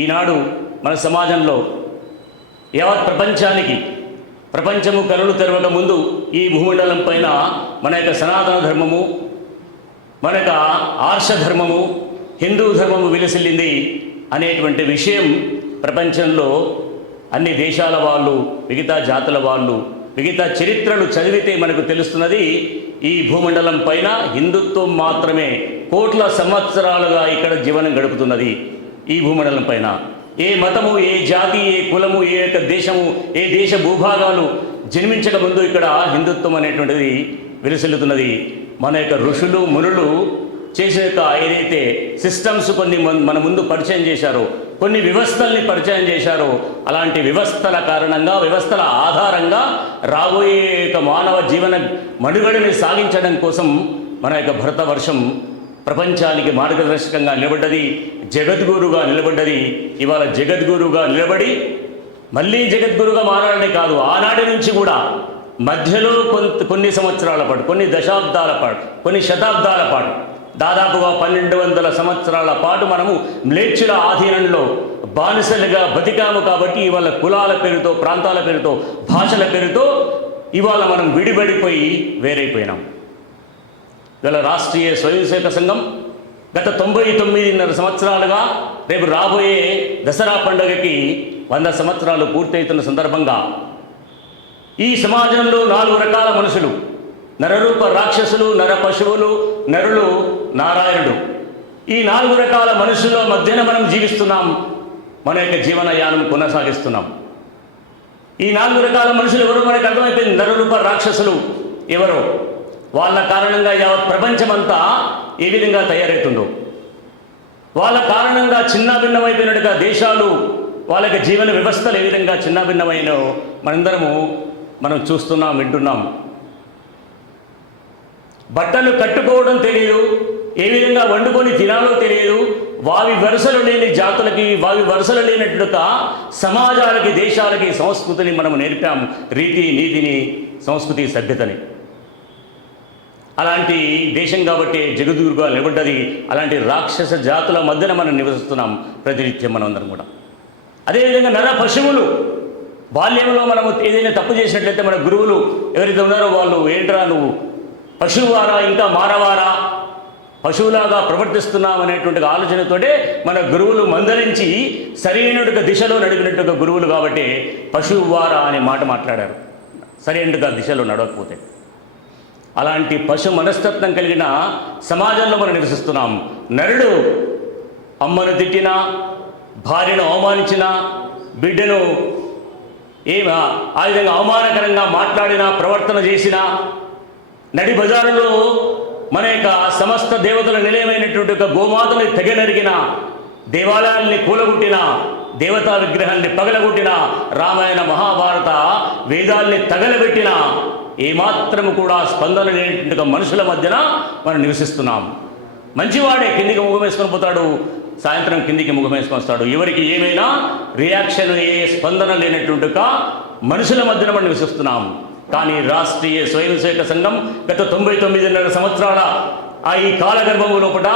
ఈనాడు మన సమాజంలో యావత్ ప్రపంచానికి ప్రపంచము కనులు తెరవక ముందు ఈ భూమండలం పైన మన యొక్క సనాతన ధర్మము, మన యొక్క ఆర్ష ధర్మము, హిందూ ధర్మము విలసిల్లింది అనేటువంటి విషయం ప్రపంచంలో అన్ని దేశాల వాళ్ళు, మిగతా జాతుల వాళ్ళు, మిగతా చరిత్రలు చదివితే మనకు తెలుస్తున్నది. ఈ భూమండలం పైన హిందుత్వం మాత్రమే కోట్ల సంవత్సరాలుగా ఇక్కడ జీవనం గడుపుతున్నది. ఈ భూమండలం పైన ఏ మతము, ఏ జాతి, ఏ కులము, ఏ యొక్క దేశము, ఏ దేశ భూభాగాలు జన్మించక ముందు ఇక్కడ హిందుత్వం అనేటువంటిది విలసిల్లుతున్నది. మన యొక్క ఋషులు మునులు చేసే యొక్క ఏదైతే సిస్టమ్స్ కొన్ని మన ముందు పరిచయం చేశారో, కొన్ని వ్యవస్థల్ని పరిచయం చేశారో, అలాంటి వ్యవస్థల కారణంగా, వ్యవస్థల ఆధారంగా రాబోయే యొక్క మానవ జీవన మనుగడని సాగించడం కోసం మన యొక్క భరతవర్షం ప్రపంచానికి మార్గదర్శకంగా నిలబడ్డది, జగద్గురుగా నిలబడ్డది. ఇవాళ జగద్గురుగా నిలబడి మళ్ళీ జగద్గురుగా మారాలనే కాదు, ఆనాటి నుంచి కూడా మధ్యలో కొన్ని సంవత్సరాల పాటు, కొన్ని దశాబ్దాల పాటు, కొన్ని శతాబ్దాల పాటు, దాదాపుగా 1200 సంవత్సరాల పాటు మనము మ్లేచ్చుల ఆధీనంలో బానిసలుగా బతికాము. కాబట్టి ఇవాళ కులాల పేరుతో, ప్రాంతాల పేరుతో, భాషల పేరుతో ఇవాళ మనం విడిపడిపోయి వేరైపోయినాం. ఇవాళ రాష్ట్రీయ స్వయం సేవక సంఘం గత 99.5 సంవత్సరాలుగా, రేపు రాబోయే దసరా పండుగకి 100 సంవత్సరాలు పూర్తవుతున్న సందర్భంగా ఈ సమాజంలో 4 రకాల మనుషులు, నరరూప రాక్షసులు, నర పశువులు, నరులు, నారాయణుడు, ఈ 4 రకాల మనుషుల మధ్యన మనం జీవిస్తున్నాం. మన యొక్క జీవనయానం కొనసాగిస్తున్నాం. ఈ 4 రకాల మనుషులు ఎవరో మనకు అర్థమైపోయింది. నరరూప రాక్షసులు ఎవరో, వాళ్ళ కారణంగా యావత్ ప్రపంచమంతా ఏ విధంగా తయారవుతుందో, వాళ్ళ కారణంగా చిన్న భిన్నమైపోయినట్టుగా దేశాలు, వాళ్ళ యొక్క జీవన వ్యవస్థలు ఏ విధంగా చిన్న భిన్నమైనో మనం చూస్తున్నాం, వింటున్నాం. బట్టలు కట్టుకోవడం తెలియదు, ఏ విధంగా వండుకొని తినాలో తెలియదు. వావి వరుసలు లేని జాతులకి, వావి వరుసలు లేనట్టుగా సమాజాలకి, దేశాలకి సంస్కృతిని మనం నేర్పాం, రీతి నీతిని, సంస్కృతి సభ్యతని. అలాంటి దేశం కాబట్టి జగద్గురుగా నిలబడ్డది. అలాంటి రాక్షస జాతుల మధ్యన మనం నివసిస్తున్నాం ప్రతినిత్యం మనం అందరం కూడా. అదేవిధంగా నర పశువులు, బాల్యంలో మనము ఏదైనా తప్పు చేసినట్లయితే మన గురువులు ఎవరైతే ఉన్నారో వాళ్ళు, ఏంట్రా నువ్వు పశువువారా, ఇంకా మారవారా, పశువులాగా ప్రవర్తిస్తున్నాం అనేటువంటి ఆలోచనతోటే మన గురువులు మందరించి సరైనట్టుగా దిశలో నడిపినట్టుగా గురువులు కాబట్టి పశువువారా అనే మాట మాట్లాడారు, సరైనట్టుగా దిశలో నడవకపోతే. అలాంటి పశు మనస్తత్వం కలిగిన సమాజంలో మనం నివసిస్తున్నాం. నరుడు అమ్మను తిట్టినా, భార్యను అవమానించినా, బిడ్డను ఆ విధంగా అవమానకరంగా మాట్లాడినా, ప్రవర్తన చేసినా, నడి బజారులో మన యొక్క సమస్త దేవతల నిలయమైనటువంటి ఒక గోమాతని తెగ నరికిన, దేవాలయాల్ని కూలగొట్టిన, దేవతా విగ్రహాన్ని పగలగొట్టిన, రామాయణ మహాభారత వేదాల్ని తగలబెట్టిన, ఏమాత్రము కూడా స్పందన లేనటువంటి మనుషుల మధ్యన మనం నివసిస్తున్నాం. మంచివాడే కిందికి ముఖం వేసుకొని పోతాడు, సాయంత్రం కిందికి ముఖం వేసుకొని వస్తాడు. ఎవరికి ఏమైనా రియాక్షన్, ఏ స్పందన లేనటువంటి మనుషుల మధ్యన మనం నివసిస్తున్నాం. కానీ రాష్ట్రీయ స్వయం సేవక సంఘం గత 99.5 సంవత్సరాల ఈ కాలగర్భము లోపల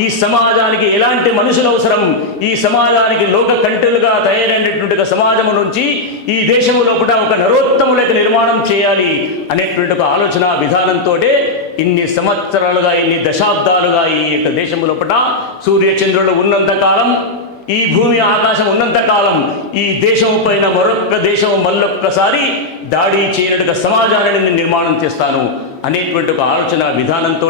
ఈ సమాజానికి ఎలాంటి మనుషులు అవసరం, ఈ సమాజానికి లోక కంటెలుగా తయారైనటువంటి సమాజము నుంచి ఈ దేశము లోపల ఒక నరోత్తములకు నిర్మాణం చేయాలి అనేటువంటి ఒక ఆలోచన విధానంతో ఇన్ని సంవత్సరాలుగా, ఇన్ని దశాబ్దాలుగా ఈ యొక్క దేశము లోపల సూర్యచంద్రులు ఉన్నంతకాలం, ఈ భూమి ఆకాశం ఉన్నంతకాలం ఈ దేశం పైన మరొక్క దేశం మళ్ళొక్కసారి దాడి చేయనట్టుగా సమాజాన్ని నిర్మాణం చేస్తాను అనేటువంటి ఒక ఆలోచన విధానంతో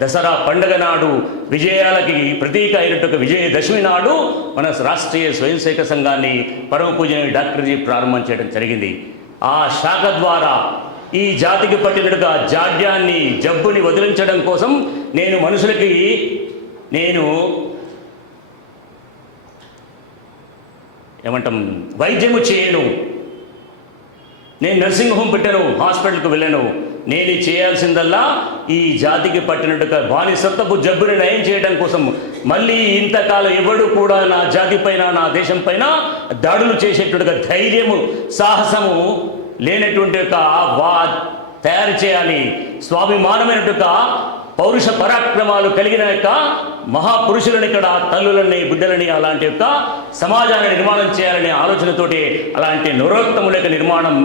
దసరా పండుగ నాడు, విజయాలకి ప్రతీక అయినట్టు విజయదశమి నాడు మన రాష్ట్రీయ స్వయం సేవక సంఘాన్ని పరమ పూజనీయ డాక్టర్ జీ ప్రారంభం చేయడం జరిగింది. ఆ శాఖ ద్వారా ఈ జాతికి పట్టినట్టుగా జాడ్యాన్ని, జబ్బుని వదిలించడం కోసం నేను మనుషులకి వైద్యము చేయను, నేను నర్సింగ్ హోమ్ పెట్టాను, హాస్పిటల్కి వెళ్ళాను. నేను చేయాల్సిందల్లా ఈ జాతికి పట్టినట్టుగా బానిసత్వపు జబ్బుని నయం చేయడం కోసం. మళ్ళీ ఇంతకాలం ఎవడు కూడా నా జాతి పైన, నా దేశం పైన దాడులు చేసేటట్టుగా ధైర్యము, సాహసము లేనటువంటి తయారు చేయాలి. స్వాభిమానమైనట్టుగా పౌరుష పరాక్రమాలు కలిగిన యొక్క మహాపురుషులను ఇక్కడ తల్లులని బిడ్డలని అలాంటి యొక్క సమాజాన్ని నిర్మాణం చేయాలనే ఆలోచనతోటి అలాంటి నరోత్తముల యొక్క నిర్మాణం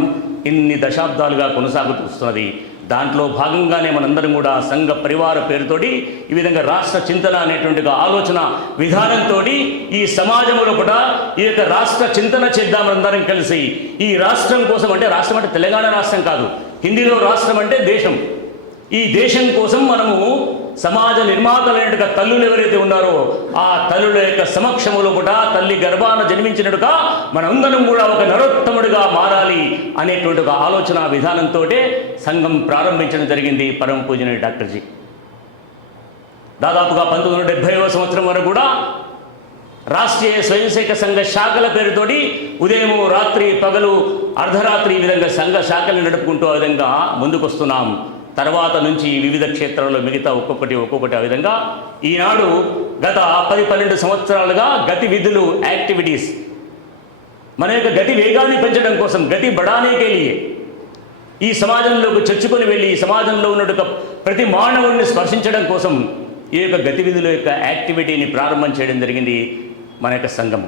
ఇన్ని దశాబ్దాలుగా కొనసాగుతున్నది. దాంట్లో భాగంగానే మనందరం కూడా సంఘ పరివార పేరుతోటి ఈ విధంగా రాష్ట్ర చింతన అనేటువంటి ఆలోచన విధానంతో ఈ సమాజంలో కూడా ఈ యొక్క రాష్ట్ర చింతన చేద్దాం అందరం కలిసి. ఈ రాష్ట్రం కోసం, అంటే రాష్ట్రం అంటే తెలంగాణ రాష్ట్రం కాదు, హిందీలో రాష్ట్రం అంటే దేశం. ఈ దేశం కోసం మనము సమాజ నిర్మాతలైనట్టుగా తల్లులు ఎవరైతే ఉన్నారో ఆ తల్లుల యొక్క సమక్షములో కూడా తల్లి గర్భాన జన్మించినట్టుగా మనందరం కూడా ఒక నరోత్తముడిగా మారాలి అనేటువంటి ఒక ఆలోచన విధానంతో సంఘం ప్రారంభించడం జరిగింది పరమ పూజనీయ డాక్టర్జీ. దాదాపుగా 1970వ సంవత్సరం వరకు కూడా రాష్ట్రీయ స్వయంసేవక సంఘ శాఖల పేరుతోటి ఉదయము రాత్రి పగలు అర్ధరాత్రి ఈ విధంగా సంఘ శాఖలు నడుపుకుంటూ ఆ విధంగా ముందుకొస్తున్నాం. తర్వాత నుంచి వివిధ క్షేత్రాల్లో మిగతా ఒక్కొక్కటి ఆ విధంగా ఈనాడు గత 10-12 సంవత్సరాలుగా గతి విధులు యాక్టివిటీస్ మన యొక్క గతి వేగాన్ని పెంచడం కోసం, గతి బడానేకే లియే ఈ సమాజంలోకి చొచ్చుకొని వెళ్ళి ఈ సమాజంలో ఉన్నట్టు ప్రతి మానవుడిని స్పర్శించడం కోసం ఈ యొక్క గతివిధుల యొక్క యాక్టివిటీని ప్రారంభం చేయడం జరిగింది మన యొక్క సంఘం.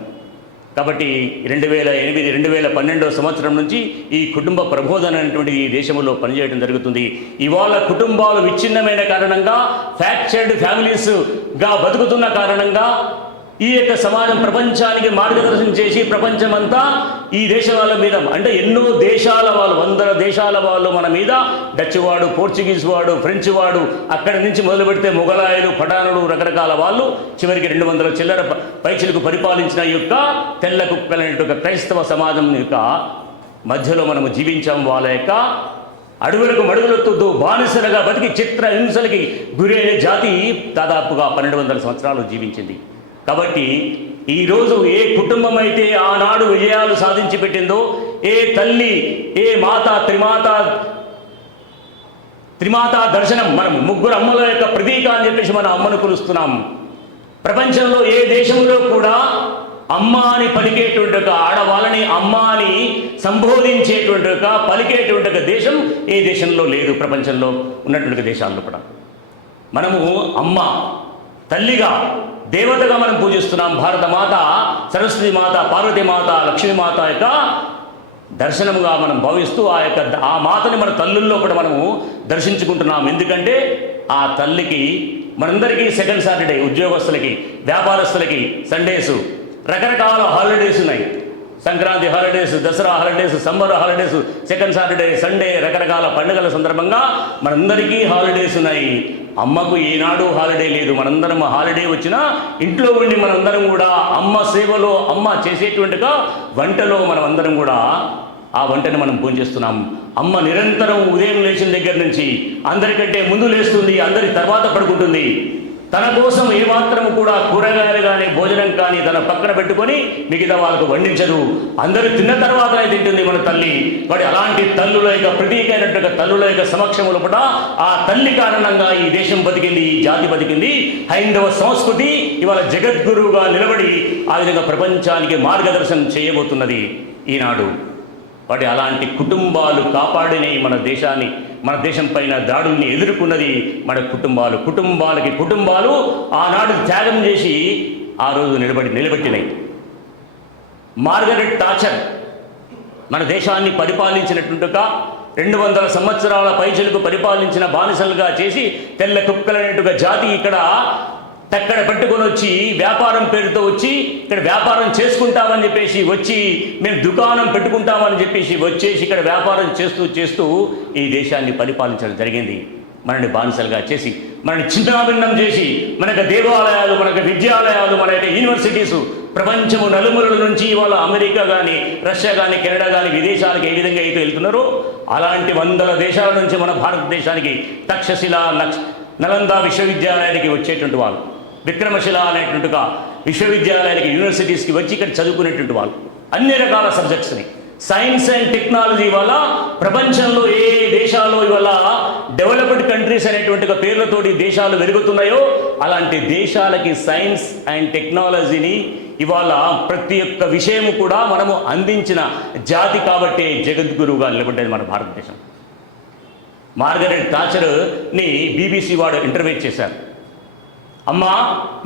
కాబట్టి 2008-2012 సంవత్సరం నుంచి ఈ కుటుంబ ప్రబోధన అనేటువంటి ఈ దేశంలో పనిచేయడం జరుగుతుంది. ఇవాళ కుటుంబాలు విచ్ఛిన్నమైన కారణంగా, ఫ్రాక్చర్డ్ ఫ్యామిలీస్గా బతుకుతున్న కారణంగా ఈ యొక్క సమాజం ప్రపంచానికి మార్గదర్శనం చేసి ప్రపంచమంతా ఈ దేశ వాళ్ళ మీద, అంటే ఎన్నో దేశాల వాళ్ళు, 100 దేశాల వాళ్ళు మన మీద, డచ్ వాడు, పోర్చుగీస్ వాడు, ఫ్రెంచ్ వాడు, అక్కడి నుంచి మొదలు పెడితే మొఘలాయులు, పఠానులు, రకరకాల వాళ్ళు, చివరికి 200 చిల్లర పైచిలకు పరిపాలించిన ఈ యొక్క తెల్ల కుక్కలైన క్రైస్తవ సమాజం యొక్క మధ్యలో మనము జీవించాం. వాళ్ళ యొక్క అడుగులకు మడుగులెత్తుతూ బానిసలుగా బతికి చిత్ర హింసలకి గురైన జాతి దాదాపుగా 1200 సంవత్సరాలు జీవించింది. కాబట్టి ఈరోజు ఏ కుటుంబం అయితే ఆనాడు విజయాలు సాధించి పెట్టిందో, ఏ తల్లి, ఏ మాత, త్రిమాత దర్శనం, మనం ముగ్గురు అమ్మల యొక్క ప్రతీక అని చెప్పేసి మన అమ్మను కొలుస్తున్నాం. ప్రపంచంలో ఏ దేశంలో కూడా అమ్మ అని పలికేటువంటి ఒక ఆడవాళ్ళని అమ్మ అని సంబోధించేటువంటి ఒక పలికేటువంటి ఒక దేశం ఏ దేశంలో లేదు. ప్రపంచంలో ఉన్నటువంటి దేశాల్లో కూడా మనము అమ్మ తల్లిగా, దేవతగా మనం పూజిస్తున్నాం. భారత మాత, సరస్వతి మాత, పార్వతీ మాత, లక్ష్మీమాత యొక్క దర్శనముగా మనం భావిస్తూ ఆ మాతని మన తల్లుల్లో కూడా మనము దర్శించుకుంటున్నాం. ఎందుకంటే ఆ తల్లికి మనందరికీ సెకండ్ సాటర్డే, ఉద్యోగస్తులకి, వ్యాపారస్తులకి సండేసు, రకరకాల హాలిడేస్ ఉన్నాయి. Sankranti holidays, Dasara holidays, summer holidays, second Saturday, Sunday, రకరకాల పండుగల సందర్భంగా మనందరికీ హాలిడేస్ ఉన్నాయి. అమ్మకు ఈనాడు హాలిడే లేదు. మనందరం హాలిడే వచ్చినా ఇంట్లో ఉండి మనందరం కూడా అమ్మ సేవలో, అమ్మ చేసేటువంటిగా వంటలో మనమందరం కూడా ఆ వంటని మనం భోంచేస్తున్నాం. అమ్మ నిరంతరం ఉదయం లేచిన దగ్గర నుంచి అందరికంటే ముందు లేస్తుంది, అందరి తర్వాత పడుకుంటుంది. తన కోసం ఏమాత్రము కూడా కూరగాయలు కానీ భోజనం కానీ తన పక్కన పెట్టుకొని మిగతా వాళ్ళకు వండించదు. అందరూ తిన్న తర్వాతనే తింటుంది మన తల్లి. వాడి అలాంటి తల్లుల యొక్క ప్రతీకైనట్టుగా తల్లుల యొక్క సమక్షములు కూడా ఆ తల్లి కారణంగా ఈ దేశం బతికింది, ఈ జాతి బతికింది. హైందవ సంస్కృతి ఇవాళ జగద్గురువుగా నిలబడి ఆ విధంగా ప్రపంచానికి మార్గదర్శనం చేయబోతున్నది ఈనాడు. వాటి అలాంటి కుటుంబాలు కాపాడినవి మన దేశాన్ని, మన దేశం పైన దాడుల్ని ఎదుర్కొన్నది మన కుటుంబాలు ఆనాడు త్యాగం చేసి ఆ రోజు నిలబెట్టినాయి. మార్గరెట్ థాచర్ మన దేశాన్ని పరిపాలించినట్టుగా 200 సంవత్సరాల పైచలకు పరిపాలించిన బానిసలుగా చేసి తెల్ల కుక్కలనేట్టుగా జాతి ఇక్కడ తక్కడ పెట్టుకొని వచ్చి వ్యాపారం పేరుతో వచ్చి ఇక్కడ వ్యాపారం చేసుకుంటామని చెప్పేసి వచ్చి మేము దుకాణం పెట్టుకుంటామని చెప్పేసి వచ్చేసి ఇక్కడ వ్యాపారం చేస్తూ ఈ దేశాన్ని పరిపాలించడం జరిగింది. మనని బానిసలుగా చేసి, మనని చిన్నాభిన్నం చేసి, మనకు దేవాలయాలు, మనకు విద్యాలయాలు, మన యొక్క యూనివర్సిటీసు ప్రపంచము నలుమూలల నుంచి ఇవాళ అమెరికా కానీ, రష్యా కానీ, కెనడా కానీ విదేశాలకు ఏ విధంగా అయితే వెళ్తున్నారో అలాంటి 100 దేశాల నుంచి మన భారతదేశానికి తక్షశిల, నలంద విశ్వవిద్యాలయానికి వచ్చేటువంటి వాళ్ళు, విక్రమశిల అనేటువంటిగా విశ్వవిద్యాలయానికి, యూనివర్సిటీస్కి వచ్చి ఇక్కడ చదువుకునేటువంటి వాళ్ళు అన్ని రకాల సబ్జెక్ట్స్ని, సైన్స్ అండ్ టెక్నాలజీ వల్ల ప్రపంచంలో ఏ దేశాల్లో ఇవాళ డెవలప్డ్ కంట్రీస్ అనేటువంటి పేర్లతోటి దేశాలు వెలుగుతున్నాయో అలాంటి దేశాలకి సైన్స్ అండ్ టెక్నాలజీని ఇవాళ ప్రతి ఒక్క విషయము కూడా మనము అందించిన జాతి కాబట్టి జగద్గురువుగా నిలబడ్డది మన భారతదేశం. మార్గరెట్ థాచర్ని బీబీసీ వాడు ఇంటర్వ్యూ చేశారు. అమ్మా,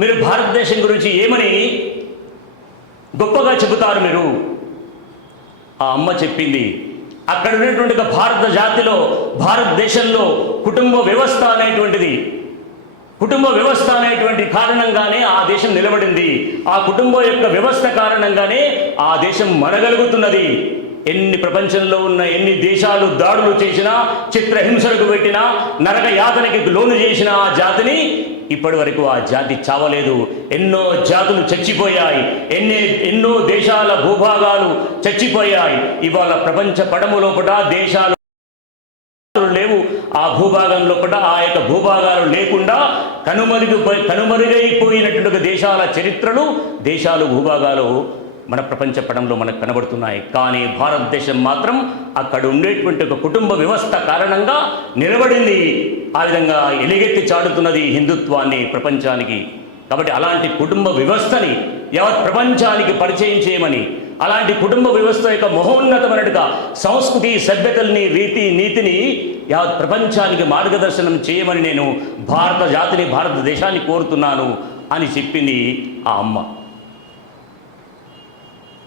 మీరు భారతదేశం గురించి ఏమని గొప్పగా చెబుతారు మీరు? ఆ అమ్మ చెప్పింది, అక్కడ ఉన్నటువంటి భారత జాతిలో, భారతదేశంలో కుటుంబ వ్యవస్థ అనేటువంటి కారణంగానే ఆ దేశం నిలబడింది. ఆ కుటుంబం యొక్క వ్యవస్థ కారణంగానే ఆ దేశం మనగలుగుతున్నది. ఎన్ని ప్రపంచంలో ఉన్న ఎన్ని దేశాలు దాడులు చేసినా, చిత్రహింసలకు పెట్టినా, నరక యాతనకి లోను చేసిన ఆ జాతిని ఇప్పటి వరకు ఆ జాతి చావలేదు. ఎన్నో జాతులు చచ్చిపోయాయి, ఎన్నో దేశాల భూభాగాలు చచ్చిపోయాయి. ఇవాళ ప్రపంచ పటము లోపల దేశాలు లేవు. ఆ భూభాగం లోపల ఆ యొక్క భూభాగాలు లేకుండా కనుమరుగైపోయినటువంటి దేశాల చరిత్రలు, దేశాలు, భూభాగాలు మన ప్రపంచ పటంలో మనకు కనబడుతున్నాయి. కానీ భారతదేశం మాత్రం అక్కడ ఉండేటువంటి ఒక కుటుంబ వ్యవస్థ కారణంగా నిలబడింది. ఆ విధంగా ఎలుగెత్తి చాటుతున్నది హిందుత్వాన్ని ప్రపంచానికి. కాబట్టి అలాంటి కుటుంబ వ్యవస్థని యావత్ ప్రపంచానికి పరిచయం చేయమని, అలాంటి కుటుంబ వ్యవస్థ యొక్క మహోన్నతమైనట్టుగా సంస్కృతి, సభ్యతల్ని, రీతి నీతిని యావత్ ప్రపంచానికి మార్గదర్శనం చేయమని నేను భారత జాతిని, భారతదేశాన్ని కోరుతున్నాను అని చెప్పింది ఆ అమ్మ.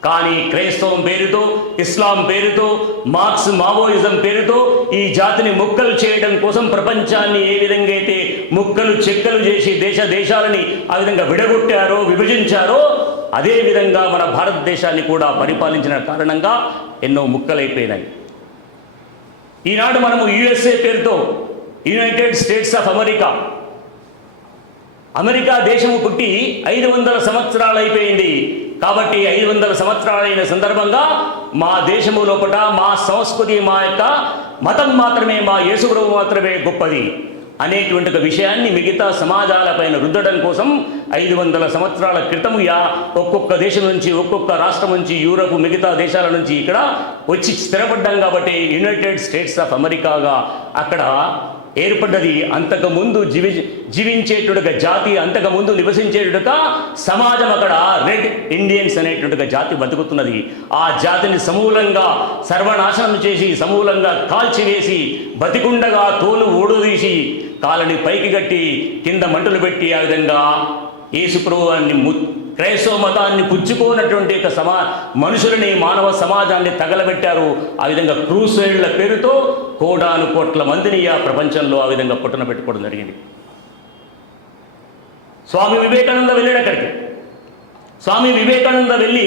కానీ క్రైస్తవం పేరుతో, ఇస్లాం పేరుతో, మార్క్స్ మావోయిజం పేరుతో ఈ జాతిని ముక్కలు చేయడం కోసం ప్రపంచాన్ని ఏ విధంగా అయితే ముక్కలు చెక్కలు చేసి దేశాలని ఆ విధంగా విడగొట్టారో, విభజించారో, అదే విధంగా మన భారతదేశాన్ని కూడా పరిపాలించిన కారణంగా ఎన్నో ముక్కలైపోయినాయి. ఈనాడు మనము యుఎస్ఏ పేరుతో, యునైటెడ్ స్టేట్స్ ఆఫ్ అమెరికా దేశము పుట్టి 500 సంవత్సరాలు అయిపోయింది. కాబట్టి 500 సంవత్సరాలైన సందర్భంగా మా దేశము లోపల మా సంస్కృతి, మా యొక్క మతం మాత్రమే, మా యేసుప్రభు మాత్రమే గొప్పది అనేటువంటి ఒక విషయాన్ని మిగతా సమాజాలపైన రుద్దడం కోసం 500 సంవత్సరాల క్రితం ఒక్కొక్క దేశం నుంచి, ఒక్కొక్క రాష్ట్రం నుంచి, యూరప్ మిగతా దేశాల నుంచి ఇక్కడ వచ్చి స్థిరపడ్డాం. కాబట్టి యునైటెడ్ స్టేట్స్ ఆఫ్ అమెరికాగా అక్కడ ఏర్పడ్డది. అంతకుముందు జీవించేటుగా జాతి, అంతకుముందు నివసించేటుగా సమాజం, అక్కడ రెడ్ ఇండియన్స్ అనేటువంటి జాతి బతుకుతున్నది. ఆ జాతిని సమూలంగా సర్వనాశనం చేసి, సమూలంగా కాల్చివేసి, బతికుండగా తోలు ఊడదీసి, కాళ్ళని పైకి కట్టి కింద మంటలు పెట్టి ఆ విధంగా యేసుప్రభువాన్ని, క్రైస్తవ మతాన్ని పుచ్చుకోనటువంటి మనుషులని, మానవ సమాజాన్ని తగలబెట్టారు. ఆ విధంగా క్రూసైడ్ల పేరుతో కోడాను కోట్ల మందిని ఆ ప్రపంచంలో ఆ విధంగా పుట్టన పెట్టుకోవడం జరిగింది. స్వామి వివేకానంద వెళ్ళాడు అక్కడికి. స్వామి వివేకానంద వెళ్ళి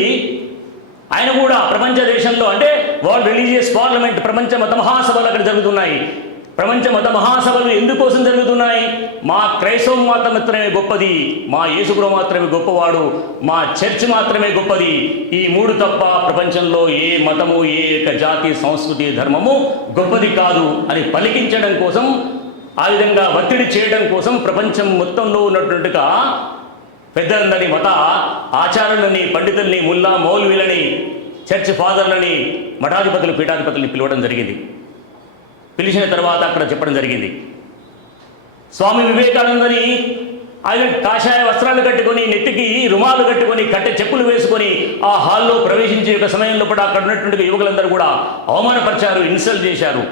ఆయన కూడా ప్రపంచ దేశంలో, అంటే వరల్డ్ రిలీజియస్ పార్లమెంట్, ప్రపంచ మత మహాసభలు అక్కడ జరుగుతున్నాయి. ప్రపంచ మత మహాసభలు ఎందుకోసం జరుగుతున్నాయి? మా క్రైస్తవం మాత్రమే గొప్పది, మా యేసుప్రభు మాత్రమే గొప్పవాడు, మా చర్చ్ మాత్రమే గొప్పది, ఈ మూడు తప్ప ప్రపంచంలో ఏ మతము, ఏ యొక్క జాతి, సంస్కృతి, ధర్మము గొప్పది కాదు అని పలికించడం కోసం, ఆ విధంగా ఒత్తిడి చేయడం కోసం ప్రపంచం మొత్తంలో ఉన్నట్టుగా పెద్దలందరినీ, మత ఆచార్యులని, పండితుల్ని, ముల్లా మౌల్వీలని, చర్చ్ ఫాదర్లని, మఠాధిపతులు, పీఠాధిపతుల్ని పిలవడం జరిగింది. పిలిచిన తర్వాత అక్కడ చెప్పడం జరిగింది, స్వామి వివేకానందని ఆయన కాషాయ వస్త్రాలు కట్టుకొని, నెత్తికి రుమాలు కట్టుకొని, కట్టె చెప్పులు వేసుకొని ఆ హాల్లో ప్రవేశించే ఒక సమయంలో కూడా అక్కడ ఉన్నటువంటి యువకులందరూ కూడా అవమానపరిచారు, ఇన్సల్ట్ చేశారు.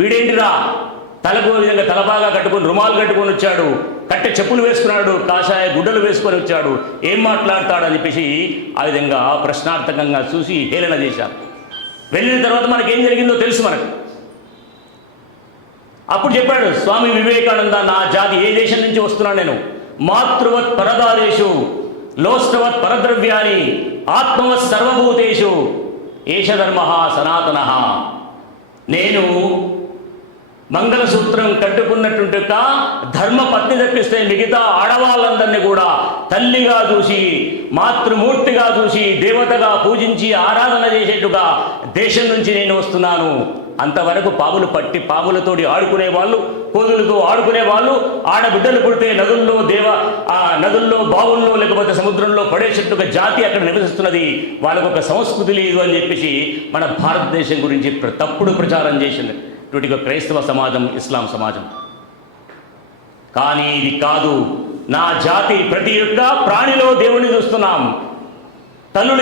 వీడేంటిరా తలకు విధంగా తలబాగా కట్టుకొని, రుమాలు కట్టుకొని వచ్చాడు, కట్టె చెప్పులు వేసుకున్నాడు, కాషాయ గుడ్డలు వేసుకొని వచ్చాడు, ఏం మాట్లాడతాడని చెప్పేసి ఆ విధంగా ప్రశ్నార్థకంగా చూసి హేళన చేశారు. వెళ్ళిన తర్వాత మనకేం జరిగిందో తెలుసు మనకు. అప్పుడు చెప్పాడు స్వామి వివేకానంద, నా జాతి ఏ దేశం నుంచి వస్తున్నాను నేను, మాతృవత్ పరదారేషు లోష్టవత్ పరద్రవ్యాని ఆత్మవత్ సర్వభూతేషు ఏషధర్మ సనాతన. నేను మంగళసూత్రం కట్టుకున్నటువంటి ధర్మ పత్ని తప్పిస్తే మిగతా ఆడవాళ్ళందరినీ కూడా తల్లిగా చూసి, మాతృమూర్తిగా చూసి, దేవతగా పూజించి ఆరాధన చేసేట్టుగా దేశం నుంచి నేను వస్తున్నాను. అంతవరకు పాములు పట్టి పాములతోటి ఆడుకునే వాళ్ళు, కోదులతో ఆడుకునే వాళ్ళు, ఆడబిడ్డలు పుడితే నదుల్లో, బావుల్లో, లేకపోతే సముద్రంలో పడేసేట్టుగా జాతి అక్కడ నివసిస్తున్నది. వాళ్ళకు ఒక సంస్కృతి లేదు అని చెప్పేసి మన భారతదేశం గురించి తప్పుడు ప్రచారం చేసింది ఇటువంటి క్రైస్తవ సమాజం, ఇస్లాం సమాజం. కానీ ఇది కాదు. నా జాతి ప్రతి ఒక్క ప్రాణిలో దేవుణ్ణి చూస్తున్నాం.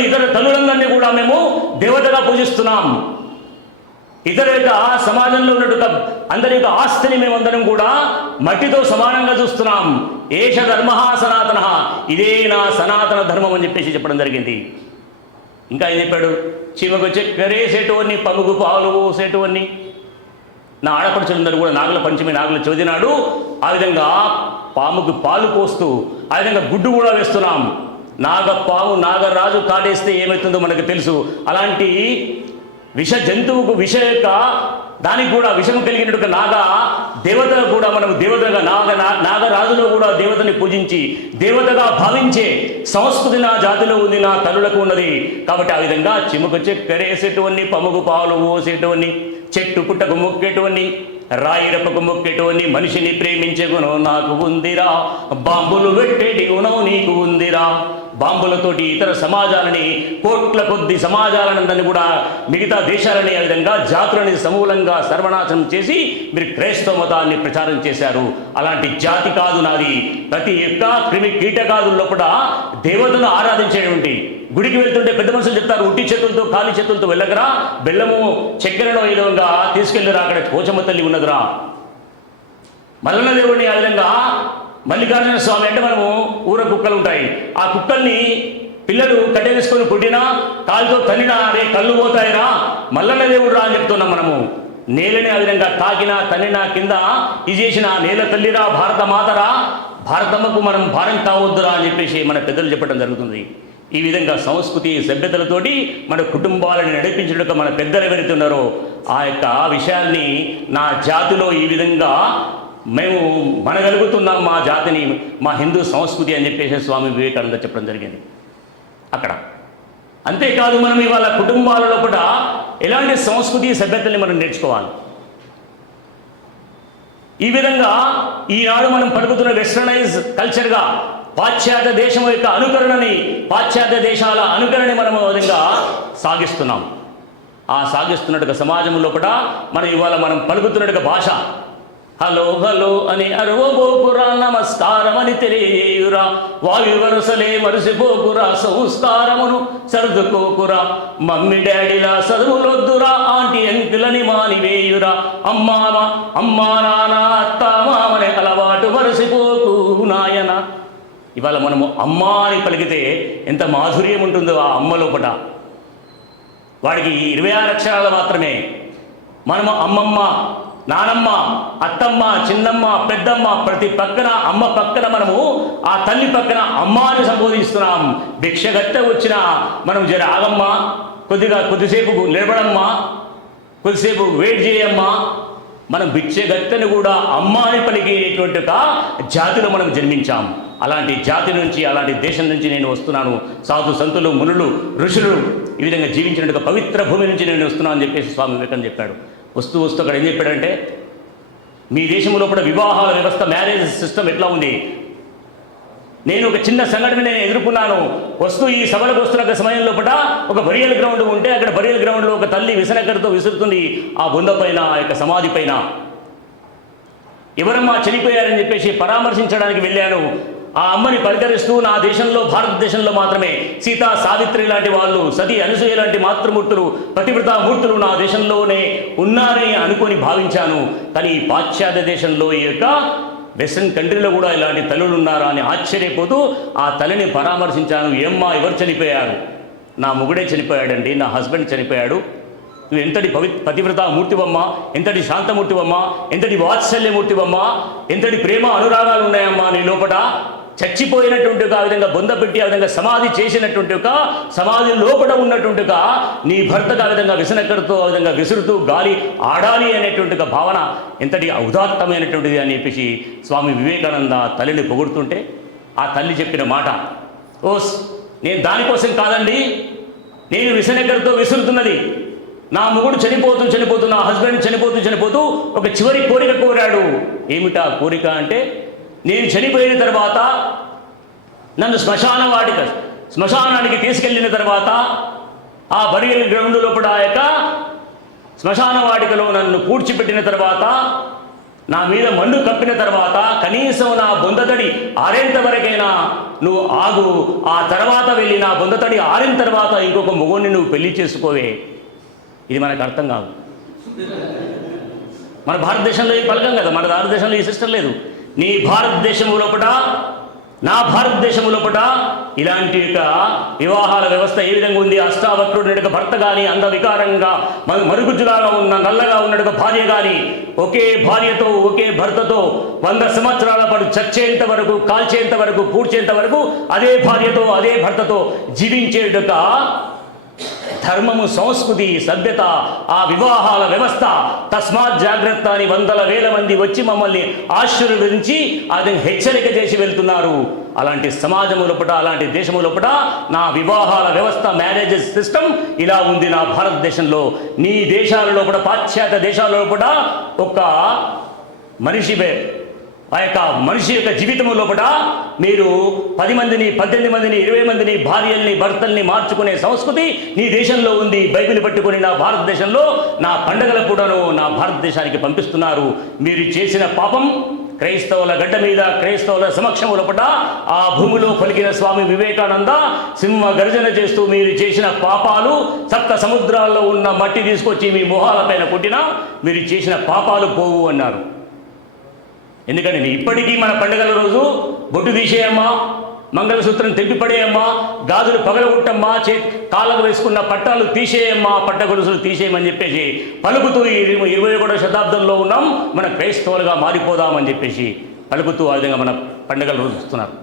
ఇతర తల్లులందరినీ కూడా మేము దేవతగా పూజిస్తున్నాం. ఇతర యొక్క సమాజంలో ఉన్నట్టు అందరి యొక్క ఆస్తిని మేమందరం కూడా మట్టితో సమానంగా చూస్తున్నాం. ఏష ధర్మ సనాతన, ఇదే నా సనాతన ధర్మం అని చెప్పేసి చెప్పడం జరిగింది. ఇంకా ఏం చెప్పాడు? చీమకు చక్కెరేసేటోన్ని, పగుకు పాలు పోసేటోన్ని. నా ఆడపడుచులందరూ కూడా నాగుల పంచమి, నాగుల చవితి నాడు ఆ విధంగా పాముకు పాలు పోస్తూ ఆ విధంగా గుడ్డు కూడా వేస్తున్నాం. నాగపాము నాగరాజు కాటేస్తే ఏమవుతుందో మనకు తెలుసు. అలాంటి విష జంతువుకు విష యొక్క దానికి కూడా విషము కలిగినట్టు నాగ దేవత కూడా మనం దేవతగా నాగరాజులో కూడా దేవతని పూజించి దేవతగా భావించే సంస్కృతి నా జాతిలో ఉంది, నా తల్లులకు ఉన్నది. కాబట్టి ఆ విధంగా చిముకు చెక్కరేసేటవన్నీ, పముగు పాలు పోసేటవన్నీ, చెట్టు పుట్టకు మొక్కేటవన్నీ, రాయి రప్పకు మొక్కేటవన్నీ, మనిషిని ప్రేమించే గుణం నాకు ఉందిరా, బాంబులు పెట్టేటి గుణం నీకు ఉందిరా. బాంబులతోటి ఇతర సమాజాలని, కోట్ల కొద్ది సమాజాలనందరినీ కూడా, మిగతా దేశాలని, ఆ విధంగా జాతులని సమూలంగా సర్వనాశనం చేసి మీరు క్రైస్తవ మతాన్ని ప్రచారం చేశారు. అలాంటి జాతి కాదు నాది. ప్రతి ఒక్క క్రిమి కీటకాదుల లోపల దేవతను ఆరాధించేటువంటి, గుడికి వెళ్తుంటే పెద్ద మనుషులు చెప్తారు, ఉట్టి చేతులతో ఖాళీ చేతులతో వెళ్ళకరా, బెల్లము చక్కెరలో ఈ విధంగా తీసుకెళ్ళిరా, అక్కడ పోచమ్మ తల్లి ఉన్నదిరా. మల్లన్న దేవుడిని ఆ విధంగా మల్లికార్జున స్వామి అంటే మనము ఊర కుక్కలు ఉంటాయి, ఆ కుక్కల్ని పిల్లలు కట్టెవేసుకొని పుట్టినా కాలుతో తన్నినా అరే కళ్ళు పోతాయిరా, మల్లన్న దేవుడు రా అని చెప్తున్నాం మనము. నేలని ఆ విధంగా తాకినా తన్నినా కింద ఇది చేసిన నేల తల్లిరా, భారత మాతరా, భారతమ్మకు మనం భారం కావద్దురా అని చెప్పేసి మన పెద్దలు చెప్పడం జరుగుతుంది. ఈ విధంగా సంస్కృతి సభ్యతలతోటి మన కుటుంబాలను నడిపించడానికి మన పెద్దలు ఎవరైతున్నారో ఆ యొక్క విషయాల్ని నా జాతిలో ఈ విధంగా మేము మనగలుగుతున్నాం, మా జాతిని, మా హిందూ సంస్కృతి అని చెప్పేసి స్వామి వివేకానంద చెప్పడం జరిగింది అక్కడ. అంతేకాదు మనం ఇవాళ కుటుంబాలలో కూడా ఎలాంటి సంస్కృతి సభ్యతల్ని మనం నేర్చుకోవాలి. ఈ విధంగా ఈనాడు మనం పలుకుతున్న వెస్టర్నైజ్ కల్చర్గా పాశ్చాత్య దేశం యొక్క అనుకరణని, పాశ్చాత్య దేశాల అనుకరణని మనం విధంగా సాగిస్తున్నాం. ఆ సాగిస్తున్నట్టుగా సమాజంలో కూడా మనం ఇవాళ మనం పలుకుతున్నట్టుగా భాష హలో హలో అని అరవబోకురా, నమస్కారం అని తెలియరా, వాయు వరుసలే మరిసిపోకురా, సంస్కారమును సర్దుకోకురా, మమ్మీ డాడీలా చదువులొద్దురా, ఆంటీ అంకులని మానివేయురా, అమ్మా నాన్న అత్త మామనే అలవాటు మరిసిపోకు నాయన. ఇవాళ మనము అమ్మ అని పలికితే ఎంత మాధుర్యం ఉంటుందో ఆ అమ్మ లోపట. వాడికి 26 అక్షరాలు మాత్రమే. మనము అమ్మమ్మ, నానమ్మ, అత్తమ్మ, చిన్నమ్మ, పెద్దమ్మ, ప్రతి పక్కన అమ్మ పక్కన మనము ఆ తల్లి పక్కన అమ్మ అని సంబోధిస్తున్నాం. భిక్షగత్తె వచ్చినా మనం జర ఆగమ్మ, కొద్దిసేపు నిలబడమ్మా, కొద్దిసేపు వెయిట్ చేయమ్మా. మనం భిక్షగత్తెను కూడా అమ్మ అని పలికేటువంటి ఒక జాతిలో మనం జన్మించాం. అలాంటి జాతి నుంచి, అలాంటి దేశం నుంచి నేను వస్తున్నాను. సాధు సంతులు, మునులు, ఋషులు ఈ విధంగా జీవించినట్టుగా పవిత్ర భూమి నుంచి నేను వస్తున్నాను అని చెప్పేసి స్వామి వివేకానంద చెప్పాడు. వస్తూ అక్కడ ఏం చెప్పాడంటే, మీ దేశంలో కూడా వివాహాల వ్యవస్థ, మ్యారేజ్ సిస్టమ్ ఎట్లా ఉంది? నేను ఒక చిన్న సంఘటన నేను ఎదుర్కొన్నాను. ఈ సభలకు వస్తున్న సమయంలో ఒక బరియల్ గ్రౌండ్ ఉంటే అక్కడ బరియల్ గ్రౌండ్లో ఒక తల్లి విసనకరతో విసురుతుంది ఆ బొంద పైన, ఆ యొక్క సమాధి పైన. ఎవరమ్మా చనిపోయారని చెప్పేసి పరామర్శించడానికి వెళ్ళాను. ఆ అమ్మని పలకరిస్తూ, నా దేశంలో, భారతదేశంలో మాత్రమే సీతా, సావిత్రి లాంటి వాళ్ళు, సతీ అనసూయ లాంటి మాతృమూర్తులు, పతివ్రతా మూర్తులు నా దేశంలోనే ఉన్నారని అనుకొని భావించాను. కానీ పాశ్చాత్య దేశంలో, ఈ యొక్క వెస్ట్రన్ కంట్రీలో కూడా ఇలాంటి తల్లులు ఉన్నారా అని ఆశ్చర్యపోతూ ఆ తల్లిని పరామర్శించాను. ఏమ్మా ఎవరు చనిపోయారు? నా మొగుడే చనిపోయాడండి, నా హస్బెండ్ చనిపోయాడు. నువ్వు ఎంతటి పతివ్రతా మూర్తివమ్మా, ఎంతటి శాంతమూర్తివమ్మా, ఎంతటి వాత్సల్యమూర్తివమ్మా, ఎంతటి ప్రేమ అనురాగాలు ఉన్నాయమ్మా నీ లోపల. చచ్చిపోయినటువంటి ఆ విధంగా బొంద పెట్టి ఆ విధంగా సమాధి చేసినటువంటి ఒక సమాధి లోపల ఉన్నటువంటి నీ భర్తకు ఆ విధంగా విసనకడుతూ ఆ విధంగా విసురుతూ గాలి ఆడాలి అనేటువంటి భావన ఎంతటి ఉదాత్తమైనటువంటిది అని చెప్పేసి స్వామి వివేకానంద తల్లిని పొగుడుతుంటే ఆ తల్లి చెప్పిన మాట, ఓస్ నేను దానికోసం కాదండి, నేను విసనకడుతో విసురుతున్నది నా మొగుడు చనిపోతూ నా హస్బెండ్ చనిపోతూ ఒక చివరి కోరిక కోరాడు. ఏమిటా కోరిక అంటే, నేను చనిపోయిన తర్వాత నన్ను శ్మశానానికి తీసుకెళ్ళిన తర్వాత ఆ బరియల్ గ్రౌండ్ లోపల ఆ యొక్క శ్మశాన వాటికలో నన్ను పూడ్చిపెట్టిన తర్వాత, నా మీద మండు కప్పిన తర్వాత, కనీసం నా బొందతడి ఆరేంత వరకైనా నువ్వు ఆగు, ఆ తర్వాత వెళ్ళి నా బొందతడి ఆరిన తర్వాత ఇంకొక మొగుడిని నువ్వు పెళ్లి చేసుకోవే. ఇది మనకు అర్థం కాదు. మన భారతదేశంలో ఈ పలకం కదా, మన భారతదేశంలో ఈ సిస్టమ్ లేదు. నీ భారతదేశం లోపల, నా భారతదేశం లోపల ఇలాంటి యొక్క వివాహాల వ్యవస్థ ఏ విధంగా ఉంది? అష్టావక్రుడు భర్త కానీ, అంగవికారంగా మరుగుజ్జులాగా ఉన్న నల్లగా ఉన్నట్టుగా భార్య కానీ, ఒకే భార్యతో ఒకే భర్తతో 100 సంవత్సరాల పాటు చచ్చేంత వరకు, కాల్చేంత వరకు, పూడ్చేంత వరకు అదే భార్యతో అదే భర్తతో జీవించేట ధర్మము, సంస్కృతి, సభ్యత, ఆ వివాహాల వ్యవస్థ. తస్మాత్ జాగ్రత్త అని వందల వేల మంది వచ్చి మమ్మల్ని ఆశీర్వదించి అది హెచ్చరిక చేసి వెళ్తున్నారు. అలాంటి సమాజము లోపల, అలాంటి దేశము లోపల నా వివాహాల వ్యవస్థ, మ్యారేజెస్ సిస్టమ్ ఇలా ఉంది నా భారతదేశంలో. నీ దేశాల లోపల, పాశ్చాత్య దేశాల లోపల ఒక మనిషి ఆ యొక్క మనిషి యొక్క జీవితం లోపల మీరు 10 మందిని, 18 మందిని, 20 మందిని, భార్యల్ని, భర్తల్ని మార్చుకునే సంస్కృతి నీ దేశంలో ఉంది. బైబిల్ పట్టుకుని నా భారతదేశంలో నా పండగలకు కూడాను నా భారతదేశానికి పంపిస్తున్నారు. మీరు చేసిన పాపం క్రైస్తవుల గడ్డ మీద, క్రైస్తవుల సమక్షం లోపల ఆ భూమిలో పలికిన స్వామి వివేకానంద సింహ గర్జన చేస్తూ, మీరు చేసిన పాపాలు సప్త సముద్రాల్లో ఉన్న మట్టి తీసుకొచ్చి మీ మొహాలపైన కొట్టినా మీరు చేసిన పాపాలు పోవు అన్నారు. ఎందుకంటే ఇప్పటికీ మన పండుగల రోజు బొట్టు తీసేయమ్మా, మంగళసూత్రం తెంపిపడేయమ్మా, గాజులు పగలగొట్టమ్మా, కాళ్ళకు వేసుకున్న పట్టాలు తీసేయమ్మా, పట్టగొలుసులు తీసేయమని చెప్పేసి పలుకుతూ ఈ 21వ శతాబ్దంలో ఉన్నాం, మన క్రైస్తవులుగా మారిపోదామని చెప్పేసి పలుకుతూ ఆ విధంగా మన పండుగల రోజు వస్తున్నారు.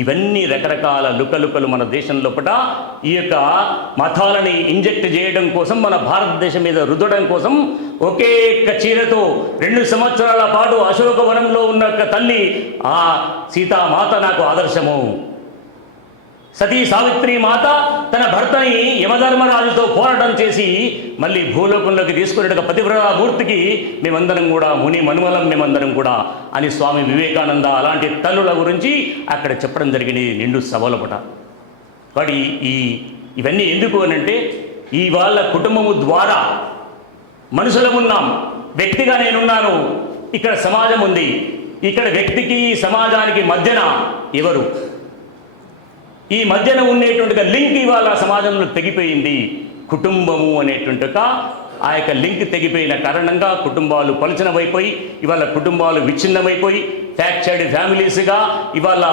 ఇవన్నీ రకరకాల లుకలుకలు మన దేశం లోపల ఈ యొక్క మతాలని ఇంజెక్ట్ చేయడం కోసం, మన భారతదేశం మీద రుద్దడం కోసం ఒకే చీరతో 2 సంవత్సరాల పాటు అశోకవనంలో ఉన్న తల్లి ఆ సీతామాత నాకు ఆదర్శము. సతీ సావిత్రి మాత తన భర్తని యమధర్మరాజుతో పోరాటం చేసి మళ్ళీ భూలోకంలోకి తీసుకునే పతివ్రతామూర్తికి మేమందరం కూడా ముని మనుమలం మేమందరం కూడా అని స్వామి వివేకానంద అలాంటి తల్లుల గురించి అక్కడ చెప్పడం జరిగింది నిండు సభలపట. వాడి ఇవన్నీ ఎందుకు అనంటే ఈ వాళ్ళ కుటుంబము ద్వారా మనుషులమున్నాం, వ్యక్తిగా నేనున్నాను, ఇక్కడ సమాజం ఉంది. ఇక్కడ వ్యక్తికి సమాజానికి మధ్యన ఎవరు? ఈ మధ్యన ఉండేటువంటి లింక్ ఇవాళ సమాజంలో తెగిపోయింది. కుటుంబము అనేటువంటి ఆ యొక్క లింక్ తెగిపోయిన కారణంగా కుటుంబాలు పలుచనమైపోయి ఇవాళ కుటుంబాలు విచ్ఛిన్నమైపోయి ఫ్యాక్చర్డ్ ఫ్యామిలీస్గా ఇవాళ